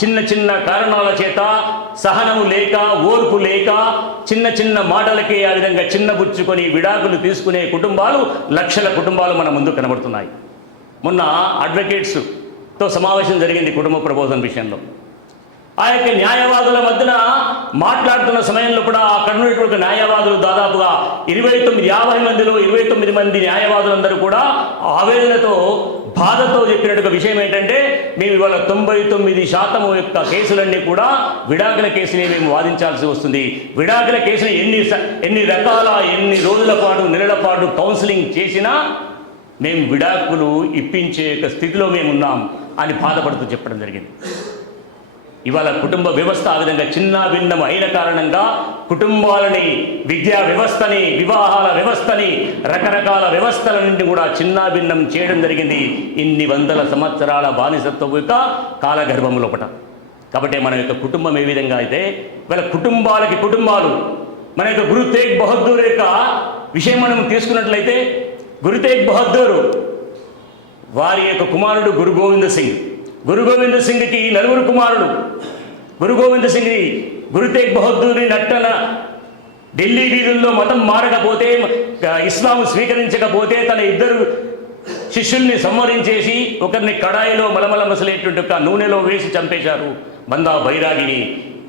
చిన్న చిన్న కారణాల చేత సహనము లేక, ఓర్పు లేక, చిన్న చిన్న మాటలకే ఆ విధంగా చిన్నబుచ్చుకొని విడాకులు తీసుకునే కుటుంబాలు, లక్షల కుటుంబాలు మన ముందు కనబడుతున్నాయి. మొన్న అడ్వకేట్స్తో సమావేశం జరిగింది కుటుంబ ప్రబోధన విషయంలో. ఆ యొక్క న్యాయవాదుల మధ్యన మాట్లాడుతున్న సమయంలో కూడా అక్కడ ఉన్నటువంటి న్యాయవాదులు దాదాపుగా 50 మందిలో 29 మంది న్యాయవాదులందరూ కూడా ఆవేదనతో, బాధతో చెప్పినట్టుగా విషయం ఏంటంటే, మేము ఇవాళ 99% యొక్క కేసులన్నీ కూడా విడాకుల కేసుని మేము వాదించాల్సి వస్తుంది. విడాకుల కేసుని ఎన్ని రకాల, ఎన్ని రోజుల పాటు, నెలల పాటు కౌన్సిలింగ్ చేసినా మేము విడాకులు ఇప్పించే స్థితిలో మేమున్నాం అని బాధపడుతూ చెప్పడం జరిగింది. ఇవాళ కుటుంబ వ్యవస్థ ఆ విధంగా చిన్న భిన్నం అయిన కారణంగా కుటుంబాలని, విద్యా వ్యవస్థని, వివాహాల వ్యవస్థని, రకరకాల వ్యవస్థల నుండి కూడా చిన్న భిన్నం చేయడం జరిగింది. ఇన్ని వందల సంవత్సరాల బానిసత్వం యొక్క కాలగర్భము లోపట. కాబట్టి మన యొక్క కుటుంబం ఏ విధంగా అయితే ఇవాళ కుటుంబాలు మన యొక్క గురు తేగ్ బహదూర్ యొక్క విషయం మనం తీసుకున్నట్లయితే, గురు తేగ్ బహదూర్ వారి యొక్క కుమారుడు గురు గోవింద్ సింగ్. గురు గోవింద్ సింగ్కి 4 కుమారుడు. గురు గోవింద్ సింగ్ని, గురు తేగ్ బహదూర్ని నట్టన ఢిల్లీ వీధుల్లో మతం మారకపోతే, ఇస్లాం స్వీకరించకపోతే తన 2 శిష్యుల్ని సంహరించేసి ఒకరిని కడాయిలో మలమల మసలేటువంటి ఒక నూనెలో వేసి చంపేశారు, బందా బైరాగిని.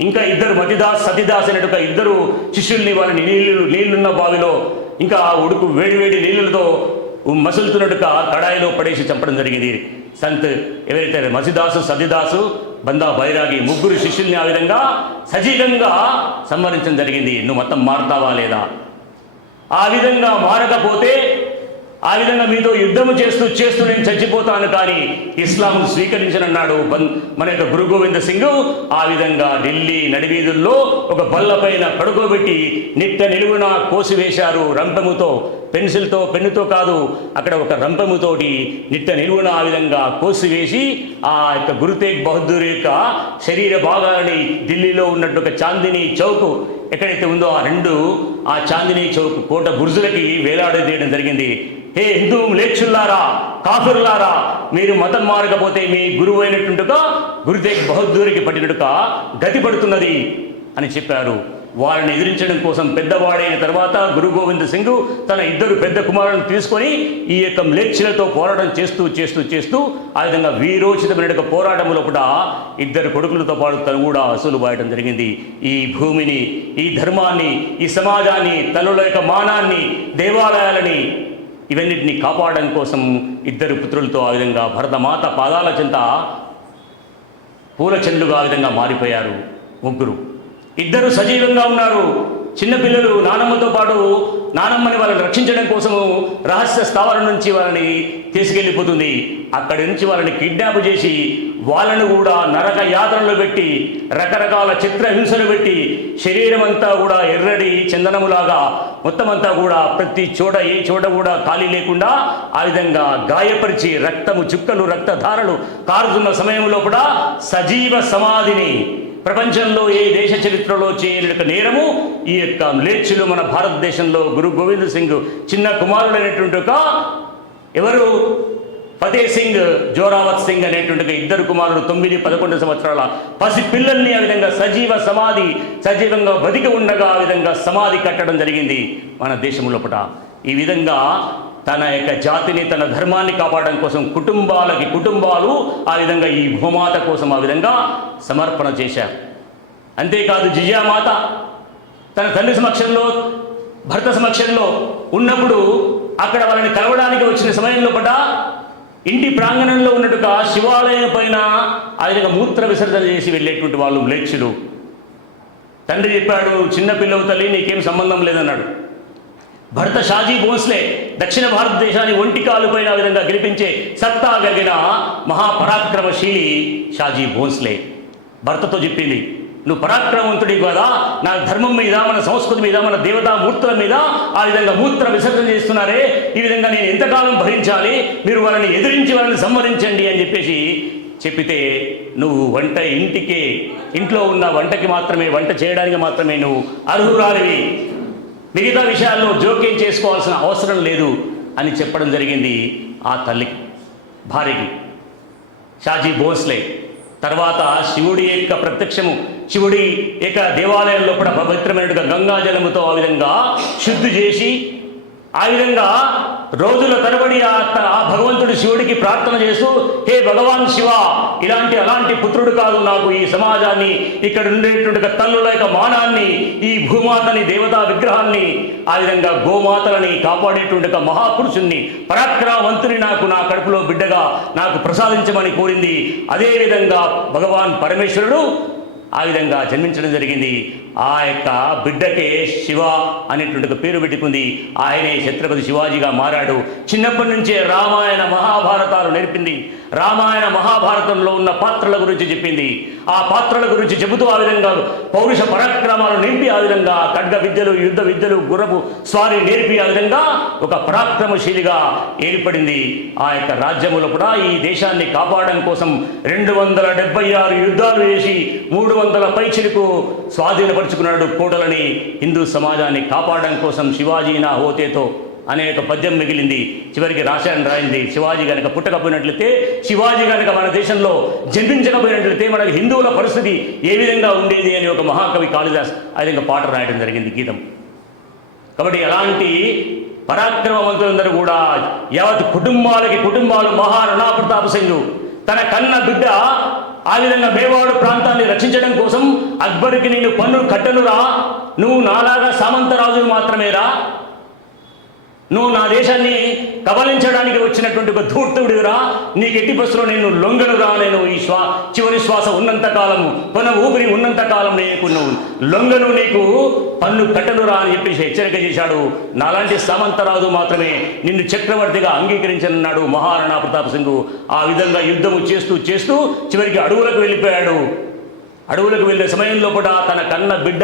ఇంకా 2 మతిదాస్, సతిదాస్ అనేటువంటి 2 శిష్యుల్ని వాళ్ళని నీళ్లున్న బావిలో ఇంకా ఉడుకు వేడివేడి నీళ్ళతో మసులుతున్నట్టుగా కడాయిలో పడేసి చంపడం జరిగింది. సంత్ ఎవరైతే మసిదాసు, సతిదాసు, బందా బైరాగి 3 శిష్యుల్ని ఆ విధంగా సజీవంగా సంహరించడం జరిగింది. నువ్వు మొత్తం మారుతావా లేదా? ఆ విధంగా మారకపోతే, ఆ విధంగా మీతో యుద్ధము చేస్తూ నేను చచ్చిపోతాను కానీ ఇస్లాం స్వీకరించనన్నాడు మన యొక్క గురు గోవింద్ సింగ్. ఆ విధంగా ఢిల్లీ నడివీధుల్లో ఒక బల్లపైన పడుకోబెట్టి నిట్ట నిలువున కోసివేశారు రంపముతో, పెన్నుతో కాదు, అక్కడ ఒక రంపముతోటి నిట్ట నిలువున ఆ విధంగా కోసివేసి ఆ యొక్క గురు తేగ్ బహదూర్ యొక్క శరీర భాగాలని ఢిల్లీలో ఉన్నట్టు ఒక చాందినీ చౌక్ ఎక్కడైతే ఉందో ఆ చాందినీ చౌక్ కోట బుర్జులకి వేలాడదీయడం జరిగింది. హే హిందూ మ్లేచ్చుల్లారా, కాఫిర్లారా, మీరు మతం మారకపోతే మీ గురువు అయినట్టుగా గురుతేగ్ బహదూర్కి పట్టినట్టుగా గతి పడుతున్నది అని చెప్పారు. వారిని ఎదిరించడం కోసం పెద్దవాడైన తర్వాత గురు గోవింద్ సింగ్ తన 2 పెద్ద కుమారులను తీసుకొని ఈ యొక్క మ్లేచ్చులతో పోరాటం చేస్తూ ఆ విధంగా వీరోచితమైన పోరాటంలో కూడా 2 కొడుకులతో పాటు తను కూడా అసలు బాయడం జరిగింది. ఈ భూమిని, ఈ ధర్మాన్ని, ఈ సమాజాన్ని, తల్లుల యొక్క మానాన్ని, దేవాలయాలని ఇవన్నిటిని కాపాడడం కోసం 2 పుత్రులతో ఆ విధంగా భరతమాత పాదాల చెంత పూలచెండుగా ఆ విధంగా మారిపోయారు. 3 2 సజీవంగా ఉన్నారు. చిన్నపిల్లలు నానమ్మతో పాటు నానమ్మని వాళ్ళని రక్షించడం కోసము రహస్య స్థావరం నుంచి వాళ్ళని తీసుకెళ్ళిపోతుంది. అక్కడి నుంచి వాళ్ళని కిడ్నాప్ చేసి వాళ్ళను కూడా నరక యాతనలో పెట్టి రకరకాల చిత్రహింసలు పెట్టి శరీరం అంతా కూడా ఎర్రడి చందనములాగా మొత్తం అంతా కూడా ప్రతి చోట ఏ చోట కూడా ఖాళీ లేకుండా ఆ విధంగా గాయపరిచి రక్తము చుక్కలు రక్తధారలు కారుతున్న సమయంలో కూడా సజీవ సమాధిని ప్రపంచంలో ఏ దేశ చరిత్రలో చేయని నేరము ఈ యొక్క మ్లేచ్చులు మన భారతదేశంలో గురు గోవింద్ సింగ్ చిన్న కుమారుడైనటువంటి ఎవరు ఫతేహ్ సింగ్, జోరావత్ సింగ్ అనేటువంటి 2 కుమారులు 9-11 సంవత్సరాల పసి పిల్లల్ని ఆ విధంగా సజీవంగా బతికి ఉండగా ఆ విధంగా సమాధి కట్టడం జరిగింది మన దేశంలో పుట. ఈ విధంగా తన యొక్క జాతిని, తన ధర్మాన్ని కాపాడడం కోసం కుటుంబాలు ఆ విధంగా ఈ భూమాత కోసం ఆ విధంగా సమర్పణ చేశారు. అంతేకాదు జిజామాత తన తండ్రి సమక్షంలో, భర్త సమక్షంలో ఉన్నప్పుడు అక్కడ వాళ్ళని కలవడానికి వచ్చిన సమయంలో పట ఇంటి ప్రాంగణంలో ఉన్నట్టుగా శివాలయం పైన ఆ విధంగా మూత్ర విసర్జన చేసి వెళ్ళేటువంటి వాళ్ళు మ్లేచ్చులు. తండ్రి చెప్పాడు, చిన్నపిల్లవు తల్లి, నీకేం సంబంధం లేదన్నాడు. భర్త షాజీ భోంస్లే దక్షిణ భారతదేశాన్ని ఒంటి కాలుపైన ఆ విధంగా గెలిపించే సత్తా కలిగిన మహాపరాక్రమశీలి షాజీ భోంస్లే భర్తతో చెప్పింది, నువ్వు పరాక్రమవంతుడి కదా, నా ధర్మం మీద, మన సంస్కృతి మీద, మన దేవతామూర్తుల మీద ఆ విధంగా మూత్ర విసర్జన చేస్తున్నారే, ఈ విధంగా నేను ఎంతకాలం భరించాలి, మీరు వాళ్ళని ఎదిరించి వాళ్ళని సంహరించండి అని చెప్పితే నువ్వు ఇంట్లో ఉన్న వంటకి మాత్రమే, వంట చేయడానికి మాత్రమే నువ్వు అర్హురాలివి, మిగతా విషయాల్లో జోక్యం చేసుకోవాల్సిన అవసరం లేదు అని చెప్పడం జరిగింది ఆ తల్లికి, భార్యకి. షాజీ భోంస్లే తర్వాత శివుడి యొక్క ప్రత్యక్షము, శివుడి యొక్క దేవాలయంలో కూడా పవిత్రమైనట్టుగా గంగాజలముతో ఆ విధంగా శుద్ధి చేసి ఆ విధంగా రోజుల తరబడి ఆ భగవంతుడు శివుడికి ప్రార్థన చేస్తూ, హే భగవాన్ శివ, అలాంటి పుత్రుడు కాదు నాకు, ఈ సమాజాన్ని, ఇక్కడ ఉండేటువంటి తల్లుల యొక్క మానాన్ని, ఈ భూమాతని, దేవతా విగ్రహాన్ని, ఆ విధంగా గోమాతలని కాపాడేటువంటి మహాపురుషుణ్ణి, పరాక్రమవంతుని నాకు నా కడుపులో బిడ్డగా నాకు ప్రసాదించమని కోరింది. అదేవిధంగా భగవాన్ పరమేశ్వరుడు ఆ విధంగా జన్మించడం జరిగింది. ఆ యొక్క బిడ్డకే శివ అనేటువంటి పేరు పెట్టుకుంది. ఆయనే ఛత్రపతి శివాజీగా మారాడు. చిన్నప్పటి నుంచే రామాయణ మహాభారతాలు నేర్పింది. రామాయణ మహాభారతంలో ఉన్న పాత్రల గురించి చెప్పింది. ఆ పాత్రల గురించి చెబుతూ ఆ విధంగా పౌరుష పరాక్రమాలు నింపి ఆ విధంగా ఖడ్గ విద్యలు, యుద్ధ విద్యలు, గుర్రపు స్వారీ నేర్పి ఆ విధంగా ఒక పరాక్రమశీలిగా ఏర్పడింది. ఆ యొక్క రాజ్యములో కూడా ఈ దేశాన్ని కాపాడడం కోసం 276 యుద్ధాలు చేసి 300 పైచిలకు స్వాధీనపరుచుకున్నాడు కోటలని. హిందూ సమాజాన్ని కాపాడడం కోసం శివాజీ నా హోతేతో అనేక పద్యం మిగిలింది. చివరికి రాయింది, శివాజీ కనుక పుట్టకపోయినట్లయితే, శివాజీ కనుక మన దేశంలో జన్మించకపోయినట్లయితే మనకు హిందువుల పరిస్థితి ఏ విధంగా ఉండేది అని ఒక మహాకవి కాళిదాస్ ఆ విధంగా పాట రాయడం జరిగింది, గీతం. కాబట్టి అలాంటి పరాక్రమవంతులందరూ కూడా యావత్ కుటుంబాలు మహారాణా ప్రతాప్ సింగ్ తన కన్న బిడ్డ ఆ విధంగా మేవాడు ప్రాంతాన్ని రక్షించడం కోసం అక్బర్కి నేను పన్ను కట్టనురా, నువ్వు నాలాగా సామంతరాజును మాత్రమేరా, నువ్వు నా దేశాన్ని కబలించడానికి వచ్చినటువంటి ఒక ధూర్తుడిరా, నీకు ఎట్టి బస్సులో నేను లొంగనురా, నేను ఈ చివరి శ్వాస ఉన్నంతకాలము, ఊపిరి ఉన్నంతకాలం నీకు లొంగను, నీకు పన్ను కట్టనురా అని చెప్పేసి హెచ్చరిక చేశాడు. నాలాంటి సామంతరాజు మాత్రమే నిన్ను చక్రవర్తిగా అంగీకరించనున్నాడు మహారాణా ప్రతాప్ సింగ్. ఆ విధంగా యుద్ధము చేస్తూ చివరికి అడవులకు వెళ్ళిపోయాడు. అడవులకు వెళ్ళే సమయంలో కూడా తన కన్న బిడ్డ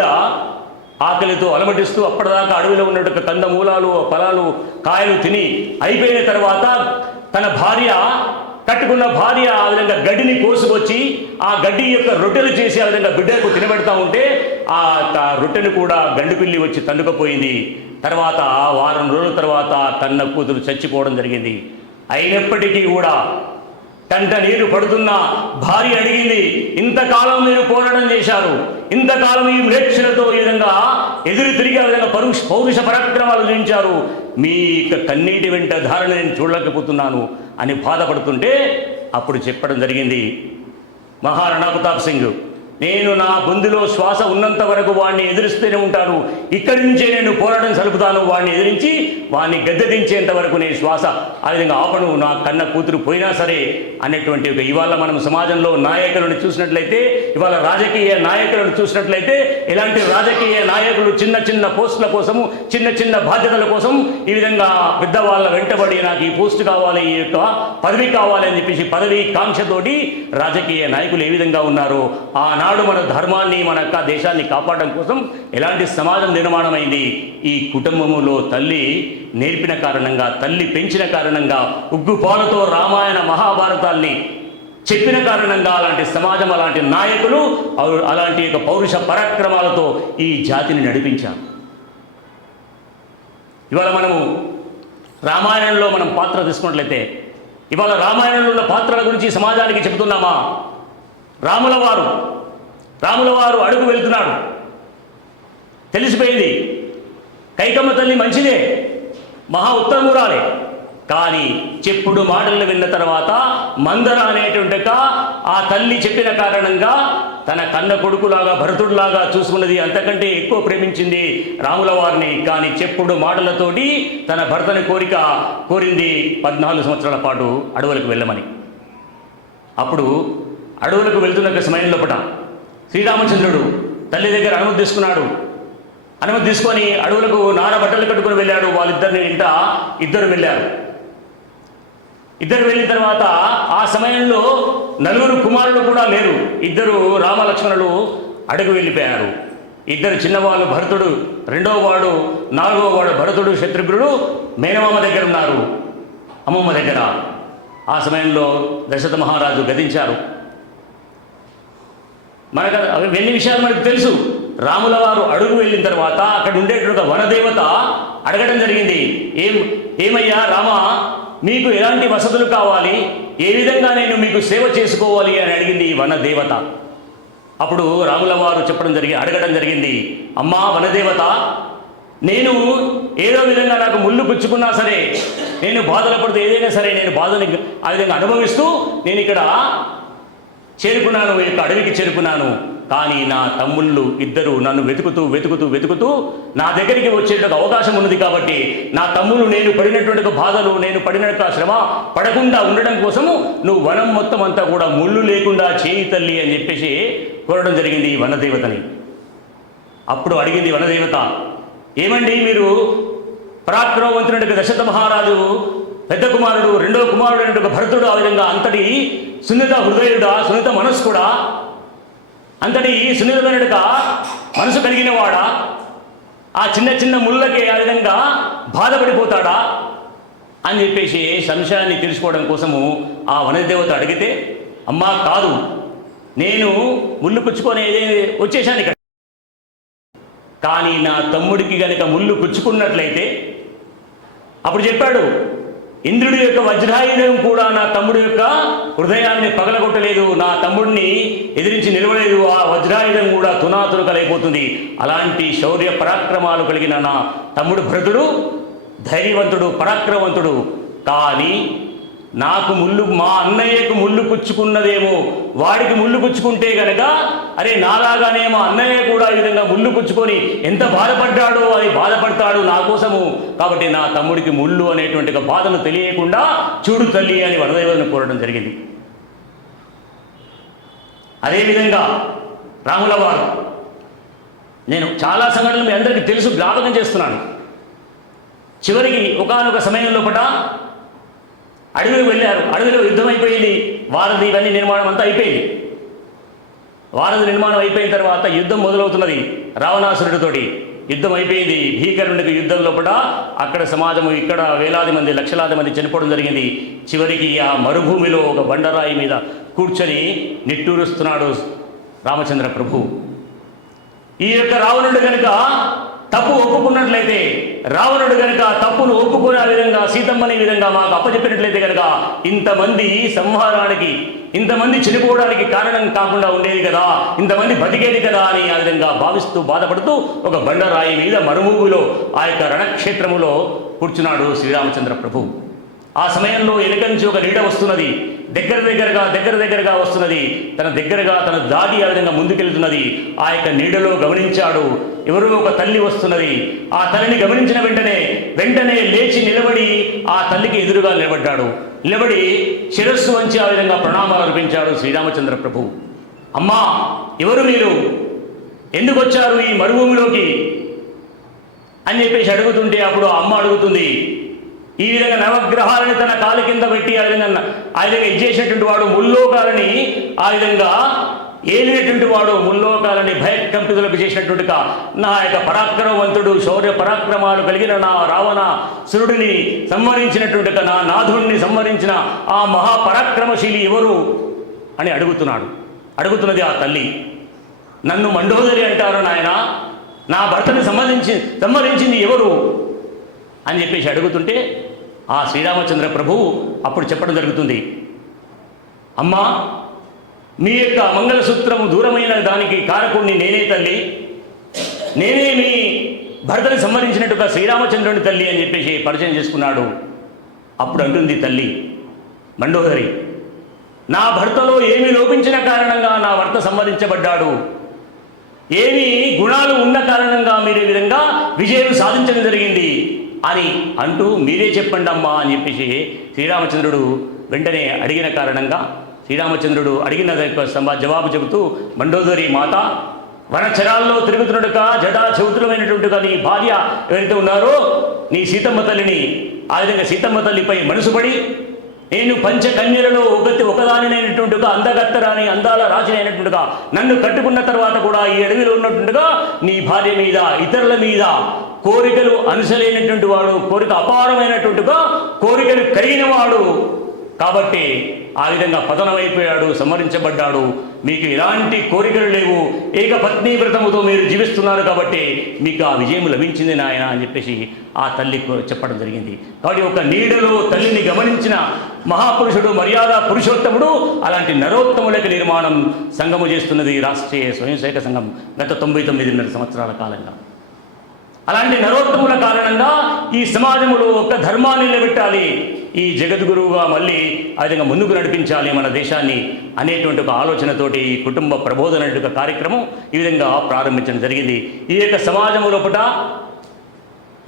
ఆకలితో అలమటిస్తూ అప్పటిదాకా అడవిలో ఉన్నట్టు కందమూలాలు, ఫలాలు, కాయలు తిని అయిపోయిన తర్వాత తన కట్టుకున్న భార్య ఆ విధంగా గడ్డిని కోసుకొచ్చి ఆ గడ్డి యొక్క రొట్టెలు చేసి ఆ విధంగా బిడ్డకు తినబెడతా ఉంటే ఆ రొట్టెను కూడా గండుపిల్లి వచ్చి తన్నుకపోయింది. తర్వాత వారం రోజుల తర్వాత కన్న కూతురు చచ్చిపోవడం జరిగింది. అయినప్పటికీ కూడా కంట నీరు పడుతున్న భార్య అడిగింది, ఇంతకాలం మీరు పోరాటం చేశారు, ఇంతకాలం ఈ మ్లేచ్ఛలతో ఈ విధంగా ఎదురు తిరిగి ఆ విధంగా పౌరుష పరాక్రమాలు చూపించారు, మీ కన్నీటి వెంట ధారణ నేను చూడలేకపోతున్నాను అని బాధపడుతుంటే అప్పుడు చెప్పడం జరిగింది మహారాణా ప్రతాప్ సింగ్, నేను నా బొందులో శ్వాస ఉన్నంత వరకు వాడిని ఎదిరిస్తూనే ఉంటాను, ఇక్కడి నుంచే నేను పోరాటం సలుపుతాను, వాడిని ఎదిరించి వాడిని గద్దెదించేంత వరకు నేను శ్వాస ఆ విధంగా ఆపను, నా కన్న కూతురు పోయినా సరే అనేటువంటి ఒక ఇవాళ మనం సమాజంలో నాయకులను చూసినట్లయితే, ఇవాళ రాజకీయ నాయకులను చూసినట్లయితే ఇలాంటి రాజకీయ నాయకులు చిన్న చిన్న పోస్టుల కోసము, చిన్న చిన్న బాధ్యతల కోసం ఈ విధంగా పెద్దవాళ్ళ వెంటబడి నాకు ఈ పోస్ట్ కావాలి, ఈ యొక్క పదవి కావాలి అని చెప్పేసి పదవి కాంక్షతోటి రాజకీయ నాయకులు ఏ విధంగా ఉన్నారో ఆనాడు మన ధర్మాన్ని మన దేశాన్ని కాపాడడం కోసం ఎలాంటి సమాజం నిర్మాణమైంది. ఈ కుటుంబములో తల్లి నేర్పిన కారణంగా, తల్లి పెంచిన కారణంగా, ఉగ్గుపాలతో రామాయణ మహాభారతాల్ని చెప్పిన కారణంగా అలాంటి సమాజం, అలాంటి నాయకులు, అలాంటి పౌరుష పరాక్రమాలతో ఈ జాతిని నడిపించారు. ఇవాళ మనము రామాయణంలో మనం పాత్ర తీసుకున్నట్లయితే ఇవాళ రామాయణంలో ఉన్న పాత్రల గురించి సమాజానికి చెబుతున్నామా? రాముల వారు అడుగు వెళ్తున్నాడు, తెలిసిపోయింది కైకమ్మ తల్లి మంచిదే, మహా ఉత్తమురాలే, కానీ చెప్పుడు మాటలు విన్న తర్వాత మందర అనేటువంటి ఆ తల్లి చెప్పిన కారణంగా తన కన్న కొడుకులాగా భరతుడిలాగా చూసుకున్నది, అంతకంటే ఎక్కువ ప్రేమించింది రాముల వారిని. కానీ చెప్పుడు మాటలతోటి తన భర్తని కోరింది 14 సంవత్సరాల పాటు అడవులకు వెళ్ళమని. అప్పుడు అడవులకు వెళ్తున్న సమయంలో శ్రీరామచంద్రుడు తల్లి దగ్గర అనుమతి తీసుకున్నాడు. అనుమతి తీసుకొని అడవులకు నార బట్టలు కట్టుకుని వెళ్ళాడు. వాళ్ళిద్దరిని ఇంట ఇద్దరు వెళ్ళారు. ఇద్దరు వెళ్ళిన తర్వాత ఆ సమయంలో 4 కుమారులు కూడా లేరు. 2 రామలక్ష్మణులు అడుగు వెళ్ళిపోయారు. 2 చిన్నవాళ్ళు భరతుడు, 2వ వాడు 4వ వాడు భరతుడు శత్రుఘ్నుడు మేనమామ దగ్గర ఉన్నారు, అమ్మమ్మ దగ్గర. ఆ సమయంలో దశరథ మహారాజు గతించారు. మనకు ఎన్ని విషయాలు మనకు తెలుసు. రాముల వారు అడుగు వెళ్ళిన తర్వాత అక్కడ ఉండేటువంటి వనదేవత అడగడం జరిగింది, ఏమయ్యా రామ, మీకు ఎలాంటి వసతులు కావాలి, ఏ విధంగా నేను మీకు సేవ చేసుకోవాలి అని అడిగింది ఈ వనదేవత. అప్పుడు రాముల వారు అడగడం జరిగింది, అమ్మా వనదేవత, నేను ఏదో విధంగా నాకు ముళ్ళు పుచ్చుకున్నా సరే, నేను బాధలు పడితే ఏదైనా సరే నేను బాధని ఆ విధంగా అనుభవిస్తూ నేను ఇక్కడ చేరుకున్నాను, ఈ యొక్క అడవికి చేరుకున్నాను. కానీ నా తమ్ముళ్ళు 2 నన్ను వెతుకుతూ నా దగ్గరికి వచ్చేటువంటి అవకాశం ఉన్నది. కాబట్టి నా తమ్ముళ్ళు నేను పడినటువంటి బాధలు, నేను పడినట్టు శ్రమ పడకుండా ఉండడం కోసము నువ్వు వనం మొత్తం అంతా కూడా ముళ్ళు లేకుండా చేయి తల్లి అని చెప్పేసి కోరడం జరిగింది ఈ వనదేవతని. అప్పుడు అడిగింది వనదేవత, ఏమండి మీరు పరాక్రమవంతుడు దశరథ మహారాజు పెద్ద కుమారుడు, 2వ కుమారుడు భరతుడు, ఆ విధంగా అంతటి సున్నిత హృదయుడా, సున్నిత మనస్కుడా, అంతటి సున్నితమైనడుగా మనసు కలిగిన వాడా, ఆ చిన్న చిన్న ముళ్ళకే ఆ విధంగా బాధపడిపోతాడా అని చెప్పేసి సంశయాన్ని తెలుసుకోవడం కోసము ఆ వనదేవత అడిగితే, అమ్మా కాదు, నేను ముళ్ళు పుచ్చుకొని వచ్చేసాను ఇక్కడ, కానీ నా తమ్ముడికి గనుక ముళ్ళు పుచ్చుకున్నట్లయితే, అప్పుడు చెప్పాడు, ఇంద్రుడి యొక్క వజ్రాయుధం కూడా నా తమ్ముడి యొక్క హృదయాన్ని పగలగొట్టలేదు, నా తమ్ముడిని ఎదిరించి నిలవలేదు, ఆ వజ్రాయుధం కూడా తునాతునకలైపోతుంది. అలాంటి శౌర్య పరాక్రమాలు కలిగిన నా తమ్ముడు భరతుడు ధైర్యవంతుడు, పరాక్రమవంతుడు. కానీ నాకు మా అన్నయ్యకు ముళ్ళు పుచ్చుకున్నదేమో, వాడికి ముళ్ళు పుచ్చుకుంటే గనక అరే నాలాగానే మా అన్నయ్య కూడా ఈ విధంగా ముళ్ళు పుచ్చుకొని ఎంత బాధపడ్డాడో అది బాధపడతాడు నా కోసము. కాబట్టి నా తమ్ముడికి ముళ్ళు అనేటువంటి బాధను తెలియకుండా చూడు తల్లి అని వనదేవతను కోరడం జరిగింది. అదేవిధంగా రాముల వారు, నేను చాలా సంఘటనలు మీ అందరికీ తెలుసు, జ్ఞాపకం చేస్తున్నాను. చివరికి ఒకానొక సమయంలో అడవికి వెళ్ళారు. అడవిలో యుద్ధం అయిపోయింది, వారధి ఇవన్నీ నిర్మాణం అంతా అయిపోయింది. వారధి నిర్మాణం అయిపోయిన తర్వాత యుద్ధం మొదలవుతున్నది. రావణాసురుడితోటి యుద్ధం అయిపోయింది. భీకరునికి యుద్ధం లోపల అక్కడ సమాజము, ఇక్కడ వేలాది మంది, లక్షలాది మంది చనిపోవడం జరిగింది. చివరికి ఆ మరుభూమిలో ఒక బండరాయి మీద కూర్చొని నిట్టూరుస్తున్నాడు రామచంద్ర ప్రభు. ఈ యొక్క రావణుడు కనుక తప్పు ఒప్పుకున్నట్లయితే, రావణుడు కనుక తప్పును ఒప్పుకునే విధంగా సీతమ్మని విధంగా మాకు అప్పచెప్పినట్లయితే కనుక ఇంతమంది సంహారానికి, ఇంతమంది చనిపోవడానికి కారణం కాకుండా ఉండేది కదా, ఇంతమంది బతికేది కదా అని ఆ విధంగా భావిస్తూ బాధపడుతూ ఒక బండరాయి మీద మరుమూగులో ఆ యొక్క రణక్షేత్రములో కూర్చున్నాడు శ్రీరామచంద్ర ప్రభు. ఆ సమయంలో వెనుక నుంచి ఒక నీడ వస్తున్నది, దగ్గరగా వస్తున్నది, తన దగ్గరగా తన దాటి ఆ విధంగా ముందుకెళ్తున్నది. ఆ యొక్క నీడలో గమనించాడు, ఎవరో ఒక తల్లి వస్తున్నది. ఆ తల్లిని గమనించిన వెంటనే లేచి నిలబడి ఆ తల్లికి ఎదురుగా నిలబడి శిరస్సు వంచి ఆ విధంగా ప్రణామాలు అర్పించాడు శ్రీరామచంద్ర ప్రభు. అమ్మా, ఎవరు మీరు, ఎందుకు వచ్చారు ఈ మరుభూమిలోకి అని చెప్పేసి అడుగుతుంటే అప్పుడు అమ్మ అడుగుతుంది, ఈ విధంగా నవగ్రహాలని తన కాలు కింద పెట్టి ఆ విధంగా ఇచ్చేసినటువంటి వాడు, ముల్లోకాలని ఆ విధంగా ఏలినటువంటి వాడు, ముల్లోకాలని భయకంపితులకు చేసినట్టుగా నా యొక్క పరాక్రమవంతుడు, శౌర్య పరాక్రమాలు కలిగిన నా రావణాసురుడిని సంహరించినట్టుగా, నా నాథుడిని సంహరించిన ఆ మహాపరాక్రమశీలి ఎవరు అని అడుగుతున్నది ఆ తల్లి. నన్ను మండోదరి అంటారు నాయన, నా భర్తని సంహరించింది ఎవరు అని చెప్పేసి అడుగుతుంటే ఆ శ్రీరామచంద్ర ప్రభువు అప్పుడు చెప్పడం జరుగుతుంది, అమ్మా, మీ యొక్క మంగళసూత్రము దూరమైన దానికి కారకుణ్ణి నేనే తల్లి, నేనే మీ భర్తని సంహరించినట్టుగా శ్రీరామచంద్రుని తల్లి అని చెప్పేసి పరిచయం చేసుకున్నాడు. అప్పుడు అంటుంది తల్లి మండోదరి, నా భర్తలో ఏమి లోపించిన కారణంగా నా భర్త సంహరించబడ్డాడు, ఏమి గుణాలు ఉన్న కారణంగా మీరే విధంగా విజయం సాధించడం జరిగింది అని అంటూ మీరే చెప్పండి అమ్మా అని చెప్పేసి శ్రీరామచంద్రుడు వెంటనే అడిగిన కారణంగా, శ్రీరామచంద్రుడు అడిగిన జవాబు చెబుతూ, మండోదరి మాత, వనచరాల్లో తిరుగుతున్నట్టుగా జటా చౌతులమైనటువంటిగా నీ భార్య ఎవరైతే ఉన్నారో నీ సీతమ్మ తల్లిని, ఆ విధంగా సీతమ్మ తల్లిపై మనసుపడి నేను పంచకన్యలలో ఒకదానినైనటువంటిగా అందగత్తరాని అందాల రాజునైనటువంటిగా నన్ను కట్టుకున్న తర్వాత కూడా ఈ అడవిలో ఉన్నట్టుగా నీ భార్య మీద, ఇతరుల మీద కోరికలు అనుసరైనటువంటి వాడు, కోరిక అపారమైనటువంటిగా కోరికలు కలిగిన వాడు కాబట్టి ఆ విధంగా పతనమైపోయాడు, సంహరించబడ్డాడు. మీకు ఎలాంటి కోరికలు లేవు, ఏకపత్ని వ్రతముతో మీరు జీవిస్తున్నారు కాబట్టి మీకు ఆ విజయం లభించింది నాయన అని చెప్పేసి ఆ తల్లి చెప్పడం జరిగింది. కాబట్టి ఒక నీడలో తల్లిని గమనించిన మహాపురుషుడు, మర్యాద పురుషోత్తముడు అలాంటి నరోత్తములకి నిర్మాణం సంఘము చేస్తున్నది రాష్ట్రీయ స్వయం సేవక సంఘం గత 99 సంవత్సరాల కాలంగా. అలాంటి నరోత్తముల కారణంగా ఈ సమాజంలో ఒక ధర్మాన్ని నిలబెట్టాలి, ఈ జగద్గురువుగా మళ్ళీ ఆ విధంగా ముందుకు నడిపించాలి మన దేశాన్ని అనేటువంటి ఒక ఆలోచనతోటి ఈ కుటుంబ ప్రబోధన కార్యక్రమం ఈ విధంగా ప్రారంభించడం జరిగింది. ఈ యొక్క సమాజం లోపల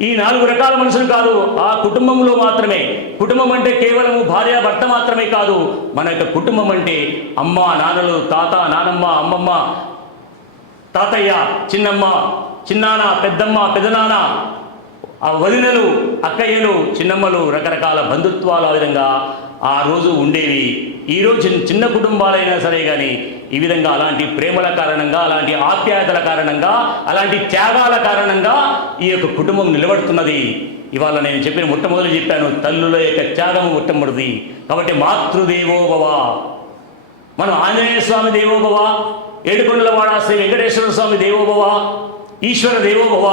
ఈ 4 రకాల మనుషులు కాదు, ఆ కుటుంబంలో మాత్రమే. కుటుంబం అంటే కేవలము భార్య భర్త మాత్రమే కాదు, మన యొక్క కుటుంబం అంటే అమ్మ నాన్నలు, తాత నానమ్మ, అమ్మమ్మ, తాతయ్య, చిన్నమ్మ, చిన్నాన్న, పెద్దమ్మ, పెదనాన్న, ఆ వదినలు, అక్కయ్యలు, చిన్నమ్మలు, రకరకాల బంధుత్వాలు ఆ విధంగా ఆ రోజు ఉండేవి. ఈరోజు చిన్న కుటుంబాలైనా సరే కానీ ఈ విధంగా అలాంటి ప్రేమల కారణంగా, అలాంటి ఆప్యాయతల కారణంగా, అలాంటి త్యాగాల కారణంగా ఈ యొక్క కుటుంబం నిలబడుతున్నది. ఇవాళ నేను మొట్టమొదలు చెప్పాను, తల్లుల యొక్క త్యాగం మొట్టమొదటిది. కాబట్టి మాతృదేవోభవ, మనం ఆంజనేయ స్వామి దేవోభవ, ఏడుకొండలవాడ శ్రీ వెంకటేశ్వర స్వామి దేవోభవ, ఈశ్వర దేవోభవ,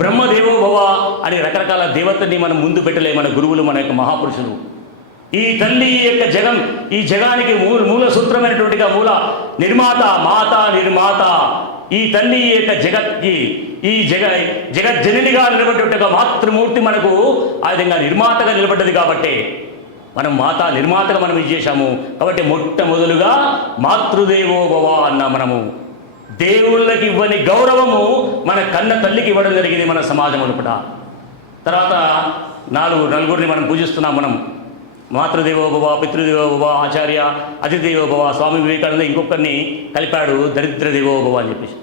బ్రహ్మ దేవోభవ అని రకరకాల దేవతని మనం ముందు పెట్టలే మన గురువులు, మన యొక్క మహాపురుషులు. ఈ తల్లి యొక్క ఈ జగానికి మూల సూత్రమైనటువంటిగా మూల నిర్మాత, మాత నిర్మాత. ఈ తల్లి యొక్క జగత్కి ఈ జగజ్జననిగా నిలబడ్డట్టుగా మాతృమూర్తి మనకు ఆ విధంగా నిర్మాతగా నిలబడ్డది. కాబట్టి మనం నిర్మాతగా మనం ఇది చేశాము. కాబట్టి మొట్టమొదలుగా మాతృదేవోభవ అన్న మనము దేవుళ్ళకి ఇవ్వని గౌరవము మన కన్న తల్లికి ఇవ్వడం జరిగింది మన సమాజం లోపల. తర్వాత నలుగురిని మనం పూజిస్తున్నాం. మనం మాతృదేవోభవ, పితృదేవోభవ, ఆచార్య, అతిథిదేవోభవ. స్వామి వివేకానంద ఇంకొకరిని కలిపాడు, దరిద్ర దేవోభవ అని చెప్పేసి.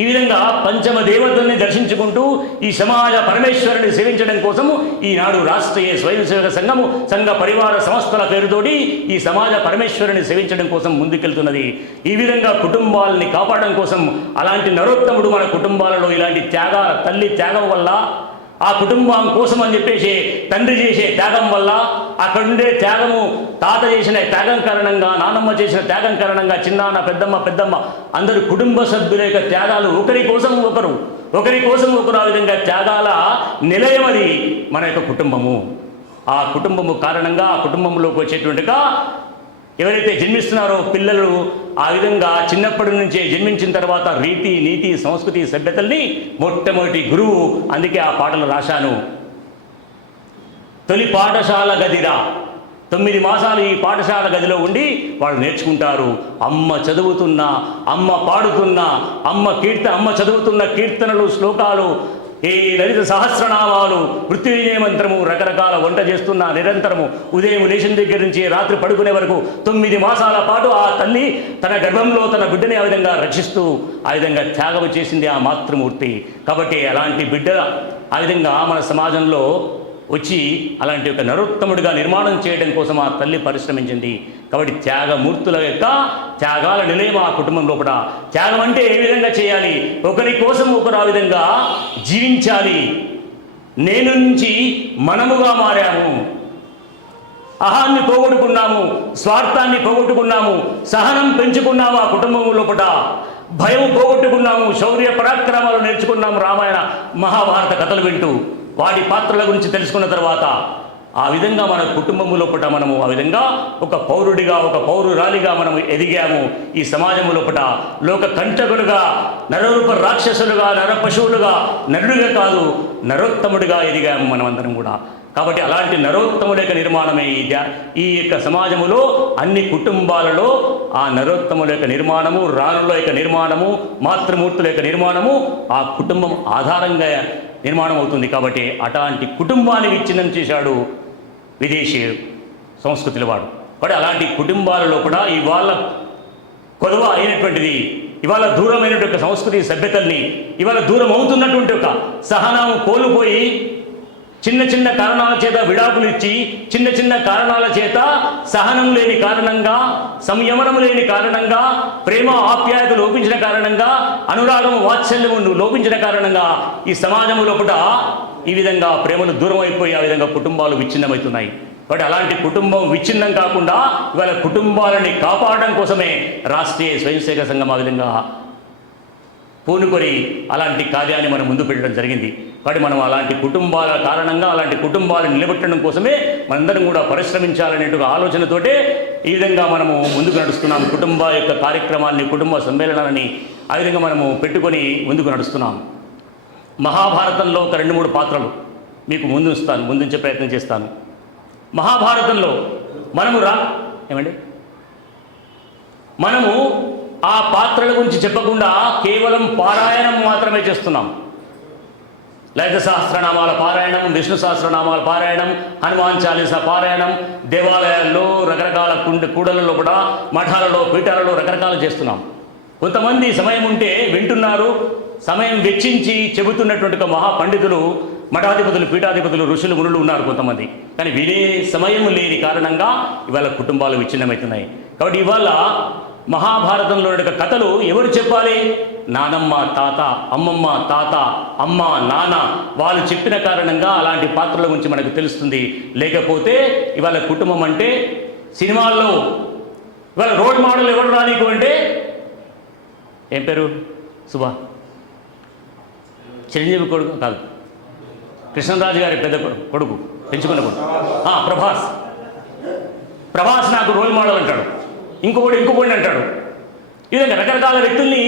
ఈ విధంగా పంచమ దేవతల్ని దర్శించుకుంటూ ఈ సమాజ పరమేశ్వరుని సేవించడం కోసము ఈనాడు రాష్ట్రీయ స్వయం సేవక సంఘము, సంఘ పరివార సంస్థల పేరుతోటి ఈ సమాజ పరమేశ్వరుని సేవించడం కోసం ముందుకెళ్తున్నది. ఈ విధంగా కుటుంబాలని కాపాడడం కోసం అలాంటి నరోత్తముడు మన కుటుంబాలలో ఇలాంటి తల్లి త్యాగం వల్ల, ఆ కుటుంబం కోసం అని చెప్పేసి తండ్రి చేసే త్యాగం వల్ల అక్కడుండే త్యాగము, తాత చేసిన త్యాగం కారణంగా, నానమ్మ చేసిన త్యాగం కారణంగా, చిన్నాన్న, పెద్దమ్మ అందరు కుటుంబ సభ్యుల యొక్క త్యాగాలు, ఒకరి కోసం ఒకరు ఆ విధంగా త్యాగాల నిలయం అది మన యొక్క కుటుంబము. ఆ కుటుంబము కారణంగా, ఆ కుటుంబంలోకి వచ్చేటువంటిగా ఎవరైతే జన్మిస్తున్నారో పిల్లలు ఆ విధంగా చిన్నప్పటి నుంచే జన్మించిన తర్వాత రీతి, నీతి, సంస్కృతి, సభ్యతల్ని మొట్టమొదటి గురువు. అందుకే ఆ పాటలు రాశాను. తొలి పాఠశాల గదిరా, 9 మాసాలు ఈ పాఠశాల గదిలో ఉండి వాళ్ళు నేర్చుకుంటారు. అమ్మ చదువుతున్నా, అమ్మ పాడుతున్నా, అమ్మ చదువుతున్న కీర్తనలు, శ్లోకాలు, ఈ లలిత సహస్రనామాలు, మృత్యుంజయ మంత్రము, రకరకాల వంట చేస్తున్న నిరంతరము ఉదయం లేచిన దగ్గర నుంచి రాత్రి పడుకునే వరకు 9 మాసాల పాటు ఆ తల్లి తన గర్భంలో తన బిడ్డని ఆ విధంగా రక్షిస్తూ ఆ విధంగా త్యాగం చేసింది ఆ మాతృమూర్తి. కాబట్టి అలాంటి బిడ్డ ఆ విధంగా మన సమాజంలో వచ్చి అలాంటి ఒక నరోత్తముడిగా నిర్మాణం చేయడం కోసం ఆ తల్లి పరిశ్రమించింది. కాబట్టి త్యాగమూర్తుల యొక్క త్యాగాల నిలయం ఆ కుటుంబం లోపల. త్యాగం అంటే ఏ విధంగా చేయాలి? ఒకరి కోసం ఒకరు ఆ విధంగా జీవించాలి. నేను నుంచి మనముగా మారాము, అహాన్ని పోగొట్టుకున్నాము, స్వార్థాన్ని పోగొట్టుకున్నాము, సహనం పెంచుకున్నాము ఆ కుటుంబం లోపల, భయం పోగొట్టుకున్నాము, శౌర్య పరాక్రమాలు నేర్చుకున్నాము. రామాయణ మహాభారత కథలు వింటూ వాటి పాత్రల గురించి తెలుసుకున్న తర్వాత ఆ విధంగా మన కుటుంబం లోపల మనము ఆ విధంగా ఒక పౌరుడిగా, ఒక పౌరురాలిగా మనము ఎదిగాము. ఈ సమాజం లోపల లోక కంటకులుగా, నరరూప రాక్షసులుగా, నర పశువులుగా, నరుడిగా కాదు నరోత్తముడిగా ఎదిగాము మనమందరం కూడా. కాబట్టి అలాంటి నరోత్తముల యొక్క నిర్మాణమే ఈ యొక్క సమాజములో అన్ని కుటుంబాలలో ఆ నరోత్తముల యొక్క నిర్మాణము, రాణుల యొక్క నిర్మాణము, మాతృమూర్తుల యొక్క నిర్మాణము ఆ కుటుంబం ఆధారంగా నిర్మాణం అవుతుంది. కాబట్టి అట్లాంటి కుటుంబాన్ని విచ్ఛిన్నం చేశాడు విదేశీ సంస్కృతుల వాడు. కాబట్టి అలాంటి కుటుంబాలలో కూడా ఇవాళ కొదవ అయినటువంటిది, ఇవాళ దూరమైనటువంటి సంస్కృతి సభ్యతల్ని ఇవాళ దూరం అవుతున్నటువంటి ఒక సహనం కోల్పోయి, చిన్న కారణాల చేత విడాకులు ఇచ్చి, చిన్న కారణాల చేత సహనం లేని కారణంగా, సంయమనం లేని కారణంగా, ప్రేమ ఆప్యాయత లోపించిన కారణంగా, అనురాగము వాత్సల్యము లోపించిన కారణంగా ఈ సమాజం లోపల ఈ విధంగా ప్రేమలు దూరం అయిపోయి ఆ విధంగా కుటుంబాలు విచ్ఛిన్నమవుతున్నాయి. కాబట్టి అలాంటి కుటుంబం విచ్ఛిన్నం కాకుండా ఇవాళ కుటుంబాలని కాపాడడం కోసమే రాష్ట్రీయ స్వయంసేవక సంఘం ఆ విధంగా పూనుకొని అలాంటి కార్యాన్ని మనం ముందు పెట్టడం జరిగింది. కాబట్టి మనం అలాంటి కుటుంబాల కారణంగా అలాంటి కుటుంబాలను నిలబెట్టడం కోసమే మనందరం కూడా పరిశ్రమించాలనే ఆలోచనతోటే ఈ విధంగా మనము ముందుకు నడుస్తున్నాం. కుటుంబ యొక్క కార్యక్రమాన్ని, కుటుంబ సమ్మేళనాలని ఆ విధంగా మనము పెట్టుకొని ముందుకు నడుస్తున్నాం. మహాభారతంలో ఒక 2-3 పాత్రలు మీకు ముందుంచే ప్రయత్నం చేస్తాను. మహాభారతంలో మనము ఆ పాత్రల గురించి చెప్పకుండా కేవలం పారాయణం మాత్రమే చేస్తున్నాం. లలిత సహస్రనామాల పారాయణం, విష్ణు సహస్రనామాల పారాయణం, హనుమాన్ చాలీసా పారాయణం, దేవాలయాల్లో రకరకాల కూడలలో కూడా, మఠాలలో, పీఠాలలో రకరకాలు చేస్తున్నాం. కొంతమంది సమయం ఉంటే వింటున్నారు, సమయం వెచ్చించి చెబుతున్నటువంటి మహాపండితులు, మఠాధిపతులు, పీఠాధిపతులు, ఋషులు, మునులు ఉన్నారు కొంతమంది. కానీ వినే సమయం లేని కారణంగా ఇవాళ కుటుంబాలు విచ్ఛిన్నమవుతున్నాయి. కాబట్టి ఇవాళ మహాభారతంలో కథలు ఎవరు చెప్పాలి? నానమ్మ, తాత, అమ్మమ్మ, తాత, అమ్మ, నాన్న వాళ్ళు చెప్పిన కారణంగా అలాంటి పాత్రల గురించి మనకు తెలుస్తుంది. లేకపోతే ఇవాళ కుటుంబం అంటే సినిమాల్లో ఇవాళ రోల్ మోడల్ ఎవరు రానీకు అంటే ఏం పేరు? చిరంజీవి కొడుకు కాదు, కృష్ణరాజు గారి పెద్ద కొడుకు, పెంచుకున్న కొడుకు ప్రభాస్ నాకు రోల్ మోడల్ అంటాడు, ఇంకొకటి అంటాడు. ఈ విధంగా రకరకాల వ్యక్తుల్ని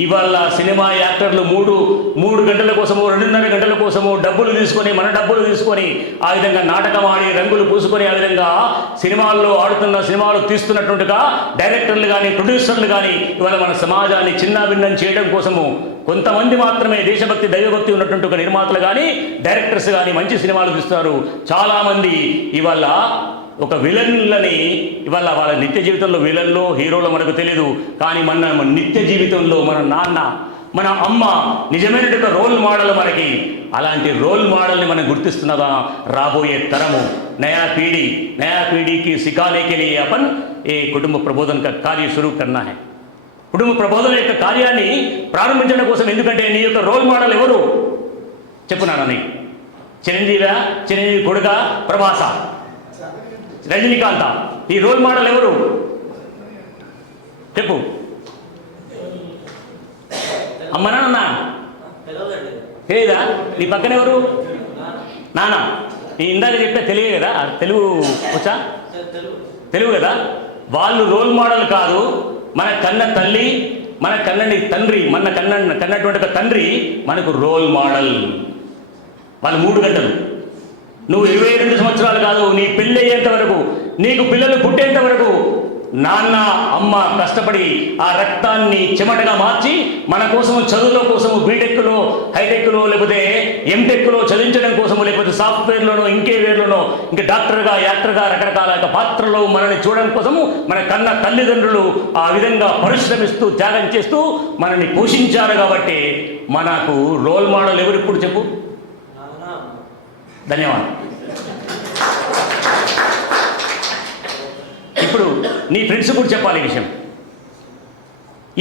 ఇవాళ సినిమా యాక్టర్లు 3 గంటల కోసమో 2.5 గంటల కోసమో డబ్బులు తీసుకొని ఆ విధంగా నాటకం ఆడి రంగులు పూసుకొని ఆ విధంగా సినిమాలు తీస్తున్నట్టుగా డైరెక్టర్లు కానీ, ప్రొడ్యూసర్లు కానీ ఇవాళ మన సమాజాన్ని చిన్నాభిన్నం చేయడం కోసము కొంతమంది మాత్రమే దేశభక్తి, దైవభక్తి ఉన్నటువంటి ఒక నిర్మాతలు కానీ, డైరెక్టర్స్ కానీ మంచి సినిమాలు తీస్తున్నారు. చాలామంది ఇవాళ ఒక విలన్లని ఇవాళ వాళ్ళ నిత్య జీవితంలో విలన్లో, హీరోలో మనకు తెలియదు. కానీ మన నిత్య జీవితంలో మన నాన్న, మన అమ్మ నిజమైనటువంటి రోల్ మోడల్ మనకి. అలాంటి రోల్ మోడల్ని మనం గుర్తిస్తున్నదా రాబోయే తరము. నయా పీढ़ीకి సిఖానే के लिए अपन ఏ కుటుంబ ప్రబోధన का कार्य शुरू करना है. కుటుంబ ప్రబోధన యొక్క కార్యాన్ని ప్రారంభించడం కోసం. ఎందుకంటే నీ యొక్క రోల్ మోడల్ ఎవరు చెప్పున్నానని? చిరంజీవి కొడుక ప్రభాస? రజనీకాంత. ఈ రోల్ మోడల్ ఎవరు చెప్పు? అమ్మ నాన్న తెలియదా? నీ పక్కన ఎవరు? నాన్న. నీ ఇందాక చెప్పే తెలుగే కదా, తెలుగు వచ్చా? తెలుగు కదా. వాళ్ళు రోల్ మోడల్ కాదు, మన కన్న తల్లి, మన కన్నని తండ్రి, కన్నటువంటి ఒక తండ్రి మనకు రోల్ మోడల్. వాళ్ళు 3 గంటలు, నువ్వు 22 సంవత్సరాలు కాదు, నీ పెళ్ళి అయ్యేంత వరకు, నీకు పిల్లలు పుట్టేంత వరకు నాన్న అమ్మ కష్టపడి ఆ రక్తాన్ని చెమటగా మార్చి మన కోసం, చదువుల కోసము, బీటెక్లో, హైటెక్లో, లేకపోతే ఎంటెక్లో చదివించడం కోసము, లేకపోతే సాఫ్ట్వేర్లోనో, ఇంకే వేర్లోనో, ఇంకా డాక్టర్గా, యాక్టర్గా, రకరకాల పాత్రలో మనల్ని చూడడం కోసము మన కన్న తల్లిదండ్రులు ఆ విధంగా పరిశ్రమిస్తూ, త్యాగం చేస్తూ మనల్ని పోషించారు. కాబట్టి మనకు రోల్ మోడల్ ఎవరు ఇప్పుడు చెప్పు? ధన్యవాదాలు. ఇప్పుడు నీ ఫ్రెండ్స్ కూడా చెప్పాలి ఈ విషయం.